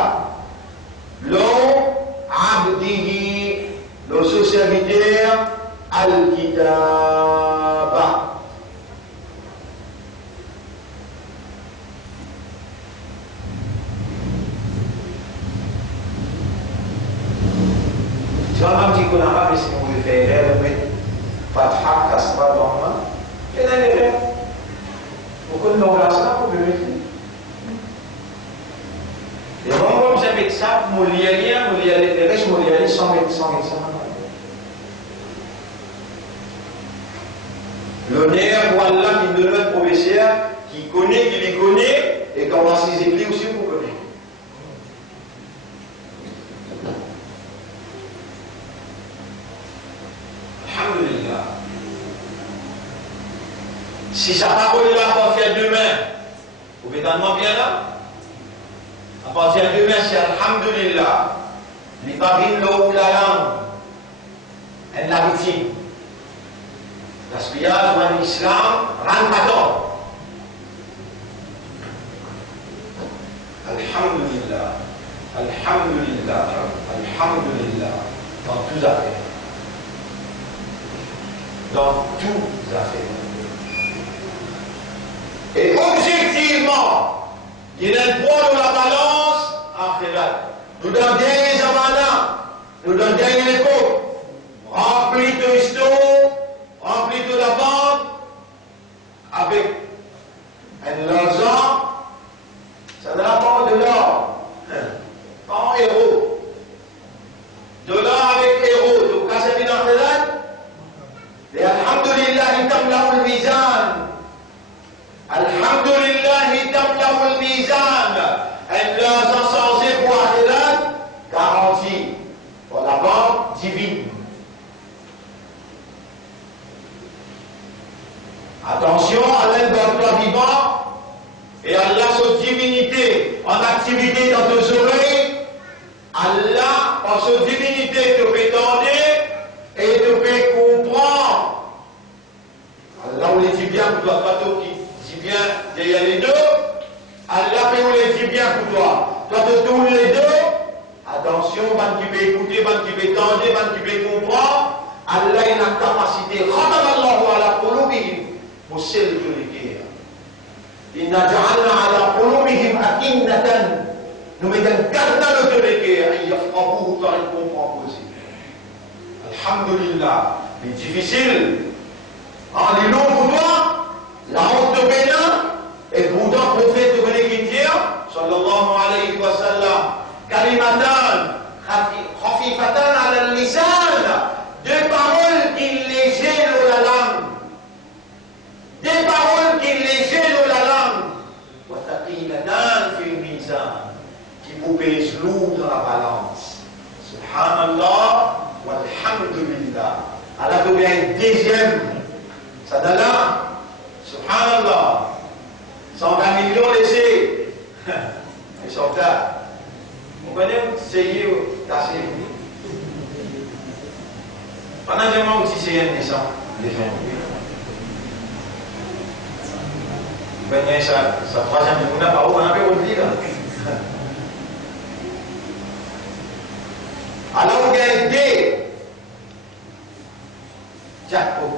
l'eau, Abdihi, le sous-serviteur, Al-Kitaba. Tu vois, même si on n'a pas, mais si on veut faire, on met Fatha, Kasra, Dhamma, et là, il est fait. Pourquoi nous avons ça pour vérifier? Et vraiment, comme ça, avec ça, mon lien, les restes, mon lien, sans mettre ça. L'honneur pour Allah qui donne notre professeur, qui connaît, qui les connaît, et qu'on va ses écrits aussi pour connaître. Alhamdulillah. Si sa parole là appartient à demain, vous pouvez tellement bien là. Appartient à demain, c'est Alhamdulillah. Les babines l'eau ou la langue, elle l'habitude. Gaspillage ou l'islam, rend pas d'or. Alhamdulillah, Alhamdulillah, Alhamdulillah, dans toutes les affaires. Dans toutes les affaires. Et objectivement, il y a un poids dans la balance akhirat. Nous donnons des amanas, nous donnons des époques, remplis de histoires, remplis de la banque, avec un argent, ça ne va pas de l'or, pas en héros. De l'or avec héros, donc quand c'est bien akhirat, et alhamdulillah, il t'aime là le mizan. Alhamdulillah, tamlahu al-mizan. Allah s'en censé pour Akhirat, garantie pour la banque divine. Attention, Allah donne toi vivant et Allah sa divinité en activité dans tes oreilles. Allah, par sa divinité, te fait tendre et te fait comprendre. Allah, on les dit bien, vous doit pas tout bien derrière les deux, Allah peut vous les dire bien pour toi. Toi, tu tournes les deux, attention, man qui peut écouter, man qui peut tendre, man qui peut comprendre, Allah a une capacité, Khatamallahu ala qulubihim, pour celle de l'équerre. Inna ja'alna ala qulubihim akinnatan, nous mettons garde dans l'autorité, il y a beaucoup de temps qu'on prend possible. Alhamdulillah, c'est difficile. En les longs pour toi, la honte de Bénin, et pour le prophète de Bénékitia, sallallahu alayhi wa sallam, kalimatan, khafifatan ala al-lisan, deux paroles qui légèrent la langue. Des paroles qui légèrent la langue. Wa thaqilatan fil mizan, qui vous pèsent lourd dans la balance. Subhanallah, walhamdulillah. Allah devient une deuxième. Ça donne là. Subhanallah. 120 millions laissés. Ils sont là. Vous connaissez, c'est tassé. Pendant que moi aussi c'est un naissant, les gens. Vous connaissez ça troisième de Mouna, par où on avait oublié là. Alors on a aidé. Jackpot.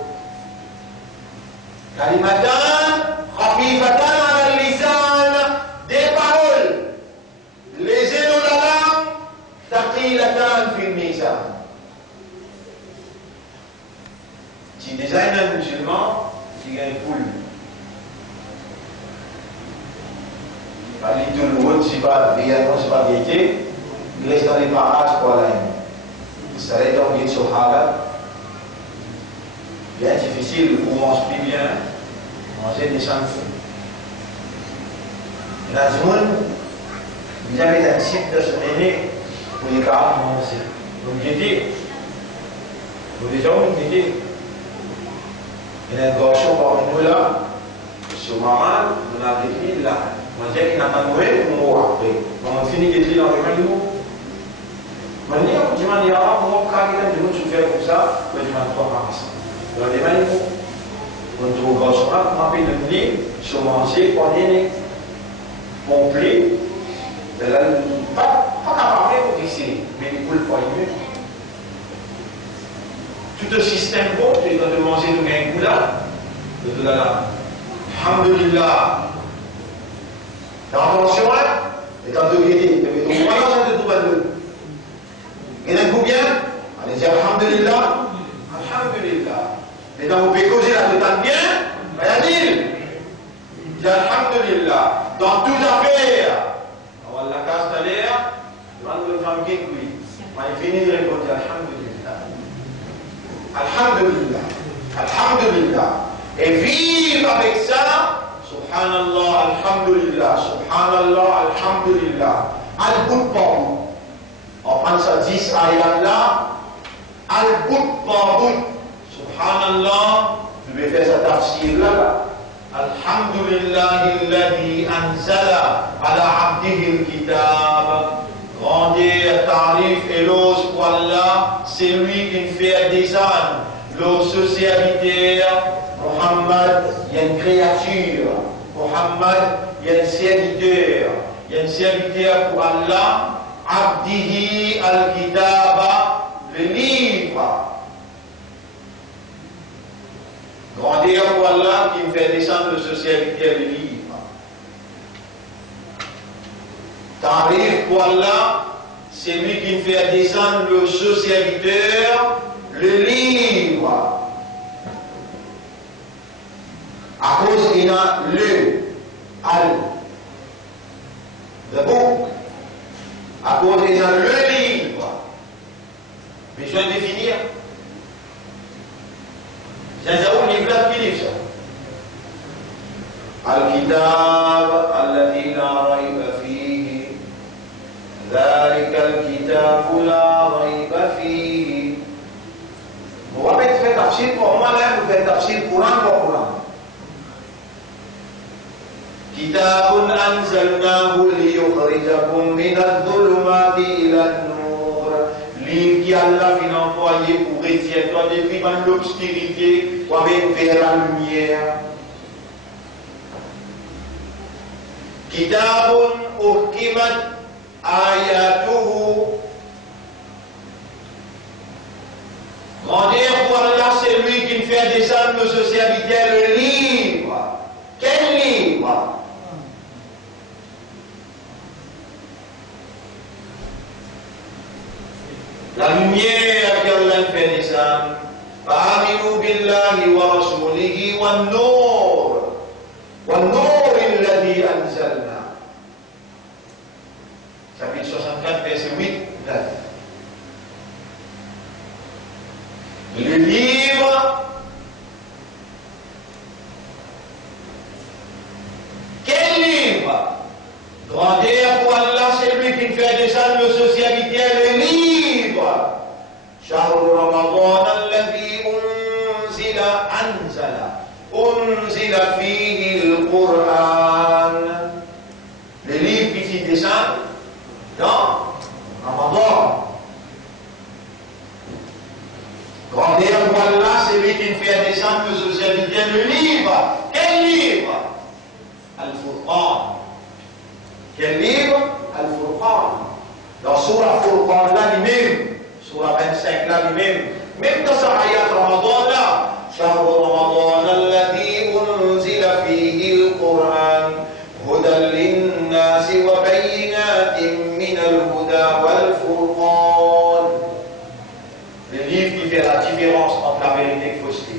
Kalimatan, khafifatan ala al-lisan, des paroles, légères dans la langue, thaqilatan fil mizan. Si designer musulman, il y a une poule. Pas du tout le monde, c'est pas brillant, c'est pas gaieté, il laisse dans les parages pour la haine. Ça va être en guide sur Haga. Bien difficile, on mange plus bien, manger des champs. Dans le monde, vous avez un site de semaine pour les cartes manger. Donc, j'ai dit, pour les gens, j'ai dit, il y a un gauchon parmi nous là, sur Maman, on a des là. On dit qu'il n'a pas mourir, on mourra après. On finit des dans les animaux. Maintenant, on dit, on va faire des gens souffrir comme ça, on dit, on va faire ça. Dans les animaux, on trouve au restaurant, on appelle le lit, sur manger, on est complet. Pas capable pour ici, mais il faut le faire mieux. Tout le système bon, tu dois de manger nous un coup là, de tout là. Alhamdulillah. Attention là, et quand tu es donc voilà, c'est de tout à deux. Et d'un coup bien, allez dire Alhamdulillah, Alhamdulillah. Et dans vos pécos, la totale bien, regardez, dis Alhamdulillah. Dans toute affaire, on va la casse de l'air, devant le femme qui cuit. On va finir de répondre Alhamdulillah. Alhamdulillah. Alhamdulillah. Et vivre avec ça, Subhanallah, Alhamdulillah, Subhanallah, Alhamdulillah. Al-Bout Babout. On prend ça 10 ayats là. Al-Bout Babout. Subhanallah, je vais faire sa tafsir là. Alhamdulillah, alladhi anzala ala abdihi al-kitab. Grandeur, tarif, éloge pour Allah, c'est lui qui fait des ânes. Leur sociabilitaire, Muhammad, il y a une créature. Muhammad, il y a un serviteur. Il y a un serviteur pour Allah. Abdihi al-Kitaba, le livre. Grandeur pour Allah qui me fait descendre le sociabilitaire, le livre. Tarif pour Allah, c'est lui qui me fait descendre le sociabilitaire, le livre. À cause il a le, al, the book. À cause il a le livre. Mais je viens de définir. J'ai un livre là qui livre ça. Al-Kitab, alladhi la rayba fihi. ذلك الكتاب لا ريب فيه. On va faire tafsir pour moi là, vous faites tafsir Coran pour Coran. كتاب أنزلناه ليخرجكم من الظلمات إلى النور. Livre qui Allah vient envoyer pour retirer toi depuis dans l'obscurité pour aller vers la lumière. كتاب أحكمت آياته. Grandeur pour Allah, c'est lui qui me fait descendre nos sociabilités, le livre. Quel livre? descend. فآمنوا بالله ورسوله والنور الذي أنزلنا. Chapitre 64, verset 8, 9. Le livre, quel livre? Grandeur pour Allah, c'est lui qui fait descendre le socialité, le livre. شهر رمضان الذي أنزل فيه القرآن. Le livre qui descend dans Ramadan. Grandeur pour Allah, c'est lui qui fait descendre le socialité, le livre. Quel livre? Al-Furqan. Quel livre? Al-Furqan. Dans Surah Furqan là lui-même, Surah 25 là lui-même, même dans sa ayat Ramadan là, شهر رمضان الذي أنزل فيه القرآن هدى للناس وبينات من الهدى والفرقان. Le livre qui fait la différence entre la vérité et la fausseté.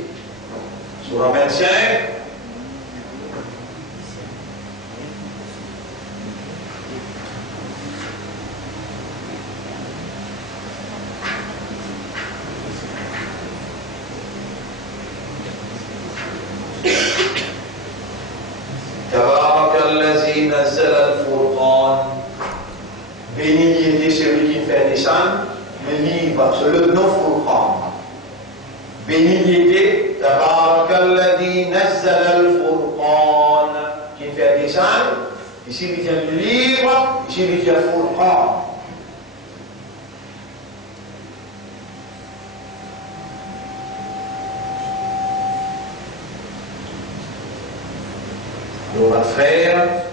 Surah 25. نزل الفرقان. Béni était celui qui fait descendre le livre, c'est le nom Furqan. Béni était Tabarak alladhi nazzala al-Furqan, qui fait descendre. Ici il vient le livre, ici il vient Furqan. On va faire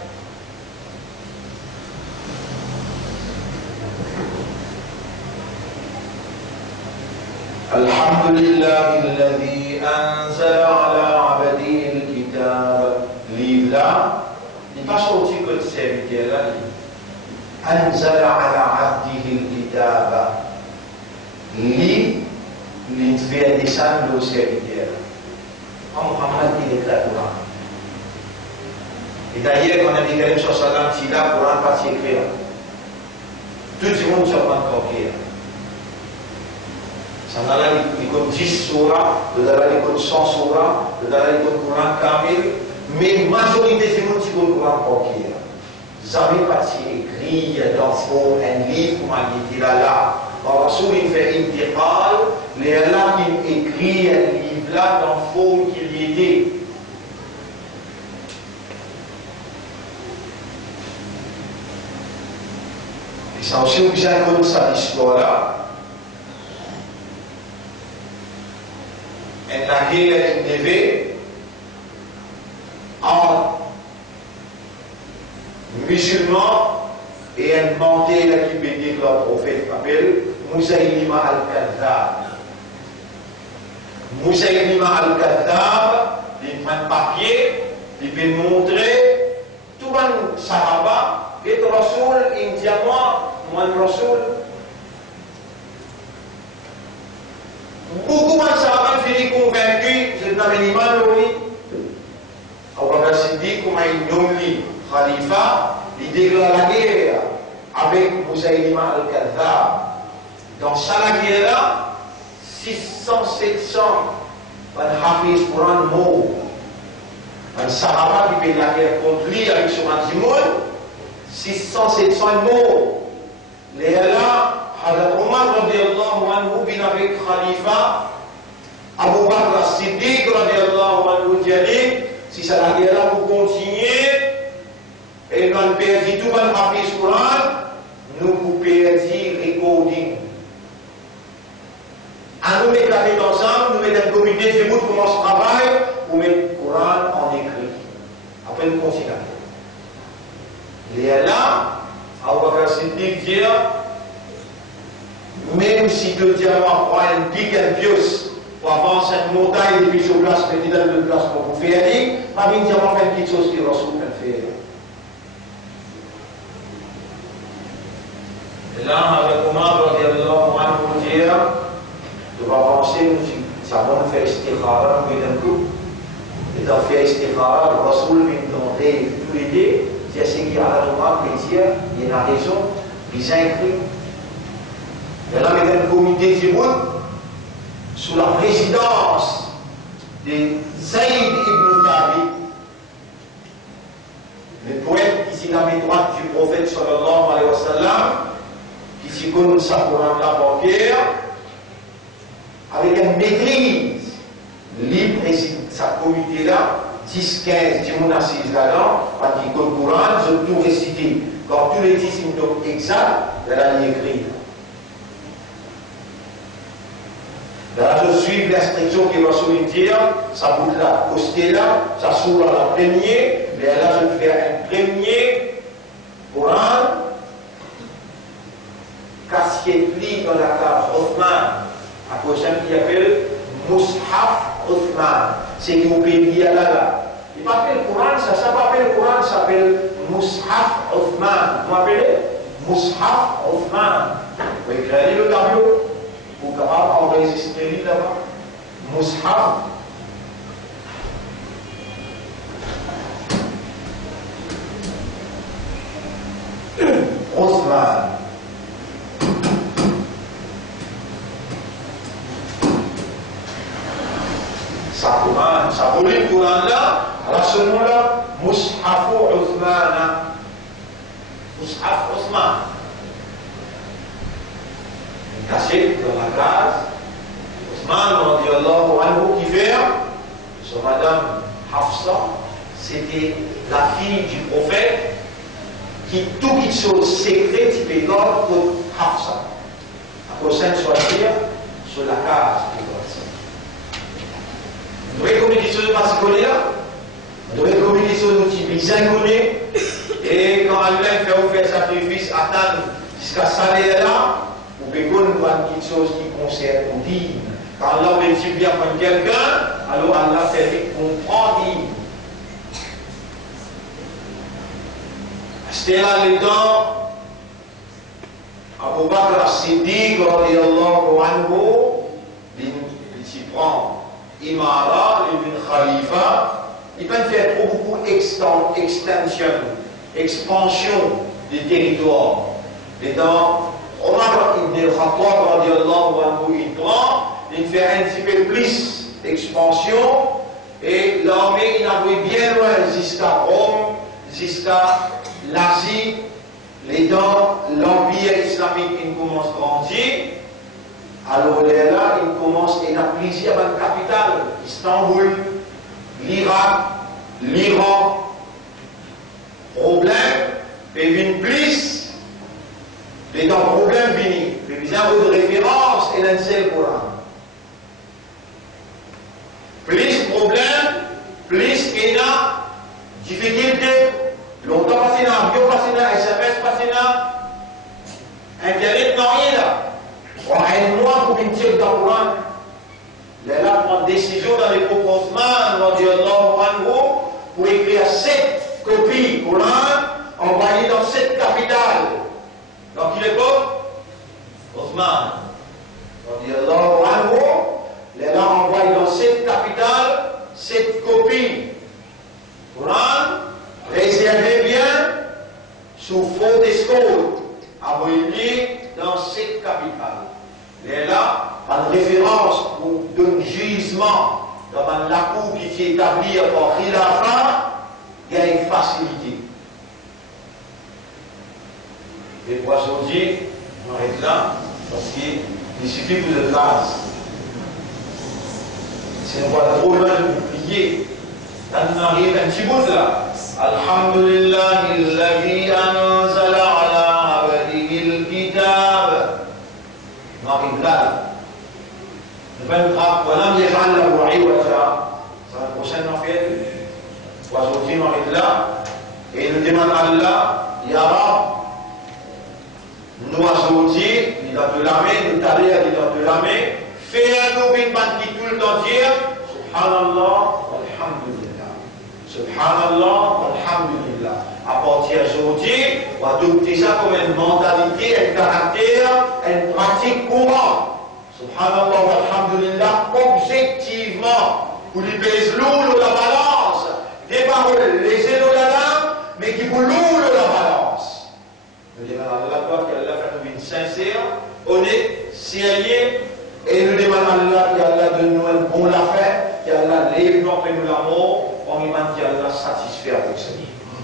الحمد لله الذي أنزل على عبده الكتاب. Livre là, il passe au petit peu de serviteur là. أنزل على عبده الكتاب. Il fait descendre au serviteur. Muhammad il est le Coran. Et d'ailleurs, quand on a dit Karim sur Salam, si là, le Coran pas s'écrire. Tout le monde se prend copier. Sanala ikut 10 surah, dedara ikut 100 surah, dedara ikut Quran kamil, mais majorité c'est nous qui ikut Quran copier. Jamais pas écrit dans fond un livre comme on dit là. Rasoul il fait intiqal, les Allah qui écrit un livre là dans fond qu'il y était. Et ça aussi vous avez connu cette histoire là. En la guerre innové entre musulmans et un menteur qui veut dire que le prophète appelle Musaylima al-Kadhab. Musaylima al-Kadhab, il prend papier, il peut montrer tout le monde sahaba et le Rasoul, il dit à moi le Rasoul. Beaucoup de sahabas finissent convaincus, c'est un minimum, oui. Abu Bakr Siddiq, comme il nomme Khalifa, il déclare la guerre avec Musaylima al-Kadhab. Dans cette guerre-là, 600, 700, un Hafiz Quran mort. Un Sahaba qui fait la guerre contre lui avec son Azimoun, 600, 700 morts. Les là, Hazrat Omar radiallahu anhu bin avec Khalifa, Abu Bakr Siddiq radiallahu anhu dit, si ça la guerre là pour continuer, et nous avons perdu tout le Hafiz Quran, nous pouvons perdre recording. À nous mettre ensemble, nous mettons un comité, c'est vous qui commencez le travail, pour mettre le Coran en écrit. Après nous continuons. Et là, Abu Bakr Siddiq dit, même si le diamant prend un pic, un pius, pour avancer une montagne depuis sur place, mais dans le place pour vous faire dire, pas bien diamant fait une petite chose qui ressemble à faire. Et là, avec Omar, radiallahu anhu, dit, Tu vas penser, ça va faire istikhara, mais d'un coup, et dans faire istikhara, le Rasoul vient dans rêve, tous les deux, c'est ce qui a la demande, il y a raison, ils ont écrit. Et là, il y a un comité Djibouti sous la présidence de Zayd ibn Thabit, le poète qui s'est la main droite du prophète sallallahu alayhi wa sallam, qui s'y connaît sa Coran la banquière, avec une maîtrise, lui préside sa comité là, 10, 15, 10 personnes assises là-dedans, quand il connaît le Coran, ils ont tout récité. Quand tous les 10 symptômes exacts, elle a écrit. Là, je suis l'instruction qui va se dire, ça bout là, posté là, ça s'ouvre à la première, mais là, je vais faire un premier Coran, casquette lit dans la case Othman, à cause d'un qui appelle Mushaf Othman, c'est qui vous payez là. Il m'appelle le Coran, ça s'appelle le Coran, ça s'appelle Mushaf Othman. Vous m'appelez Mushaf Othman. Vous écrivez le tableau. Vous êtes capable d'enregistrer là-bas. Mushaf. Othman. Ça voulait le Coran là, à ce nom-là, Mushafu Othman. Mushaf Othman. Caché dans la case, Othman radiallahu anhu qui fait, sur Madame Hafsa, c'était la fille du prophète qui tout qui chose secret, il fait l'ordre pour Hafsa. À cause de soit dire sur la case. Vous devez communiquer sur le particulier là, vous devez communiquer sur l'outil bien connu, et quand Allah fait sacrifice, attendre jusqu'à ça là, vous pouvez voir quelque chose qui concerne le dîme. Quand Allah veut bien prendre quelqu'un, alors Allah fait comprendre dîme. C'était là le temps, Abu Bakr as-Siddiq, radiyallahu anhu, il s'y prend. Imara, le Khalifa, il peut faire beaucoup expansion des territoires. Et dans Omar ibn al-Khattab, radiallahu anhu, il prend, il fait un petit peu plus d'expansion, et l'armée, il a bien loin jusqu'à Rome, jusqu'à l'Asie, et dans l'Empire islamique, il commence à grandir. Alors là, il commence à avoir plusieurs capitales, Istanbul, l'Irak, l'Iran. Problème, et une plus, et dans le problème fini. Le besoin de référence et d'un seul Coran. Plus problème, plus il y a difficulté. Longtemps passé dans l'avion, passé dans SMS, passé dans Internet, non rien là. On a un mois pour une tir dans le Coran. Là, prend décision dans les proposements, pour écrire 7 copies du Coran, envoyées dans 7 capitales. Dans quelle époque? Othman. Là, envoyé dans 7 capitales, 7 copies. Coran, réservé bien, sous faute escorte, envoyé dans 7 capitales. Et là, en référence pour un gisement dans la cour qui s'est établie par Khilafa, il y a une facilité. Et pour aujourd'hui, on arrête là, parce qu'il suffit que de classe. Si on voit trop loin de plier, on arrive un petit bout là. Alhamdulillah, alladhi anzala ala abdihi al-kitab. On arrive là. Voilà, c'est la prochaine en fait. Aujourd'hui, on arrive là. Et nous demandons à Allah, Ya Rab, nous aujourd'hui, il a de l'armée, nous t'allons, il a de l'armée, fais-nous une bande tout le temps dire, Subhanallah, Alhamdulillah. Subhanallah, Alhamdulillah. À partir d'aujourd'hui, on va adopter ça comme une mentalité, un caractère, une pratique courante. Subhanallah wa alhamdulillah, objectivement, vous lui pèsez lourd la balance, des paroles, les là, mais qui vous lourd la balance. Nous demandons à Allah qu'Allah fasse une sincère, honnête, sérieux, et nous demandons à Allah qu'Allah donne-nous un bon affaire, qu'Allah lève nous après nous la mort, on demande qu'Allah satisfait avec ça.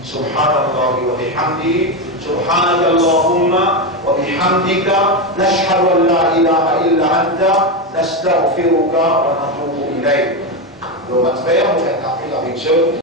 Subhanallah wa bihamdihi, subhanaka Allahumma wa bihamdika, nashhadu an la ilaha illa anta, nastaghfiruka wa natubu ilayk. Donc, on va faire, on va faire avec ça.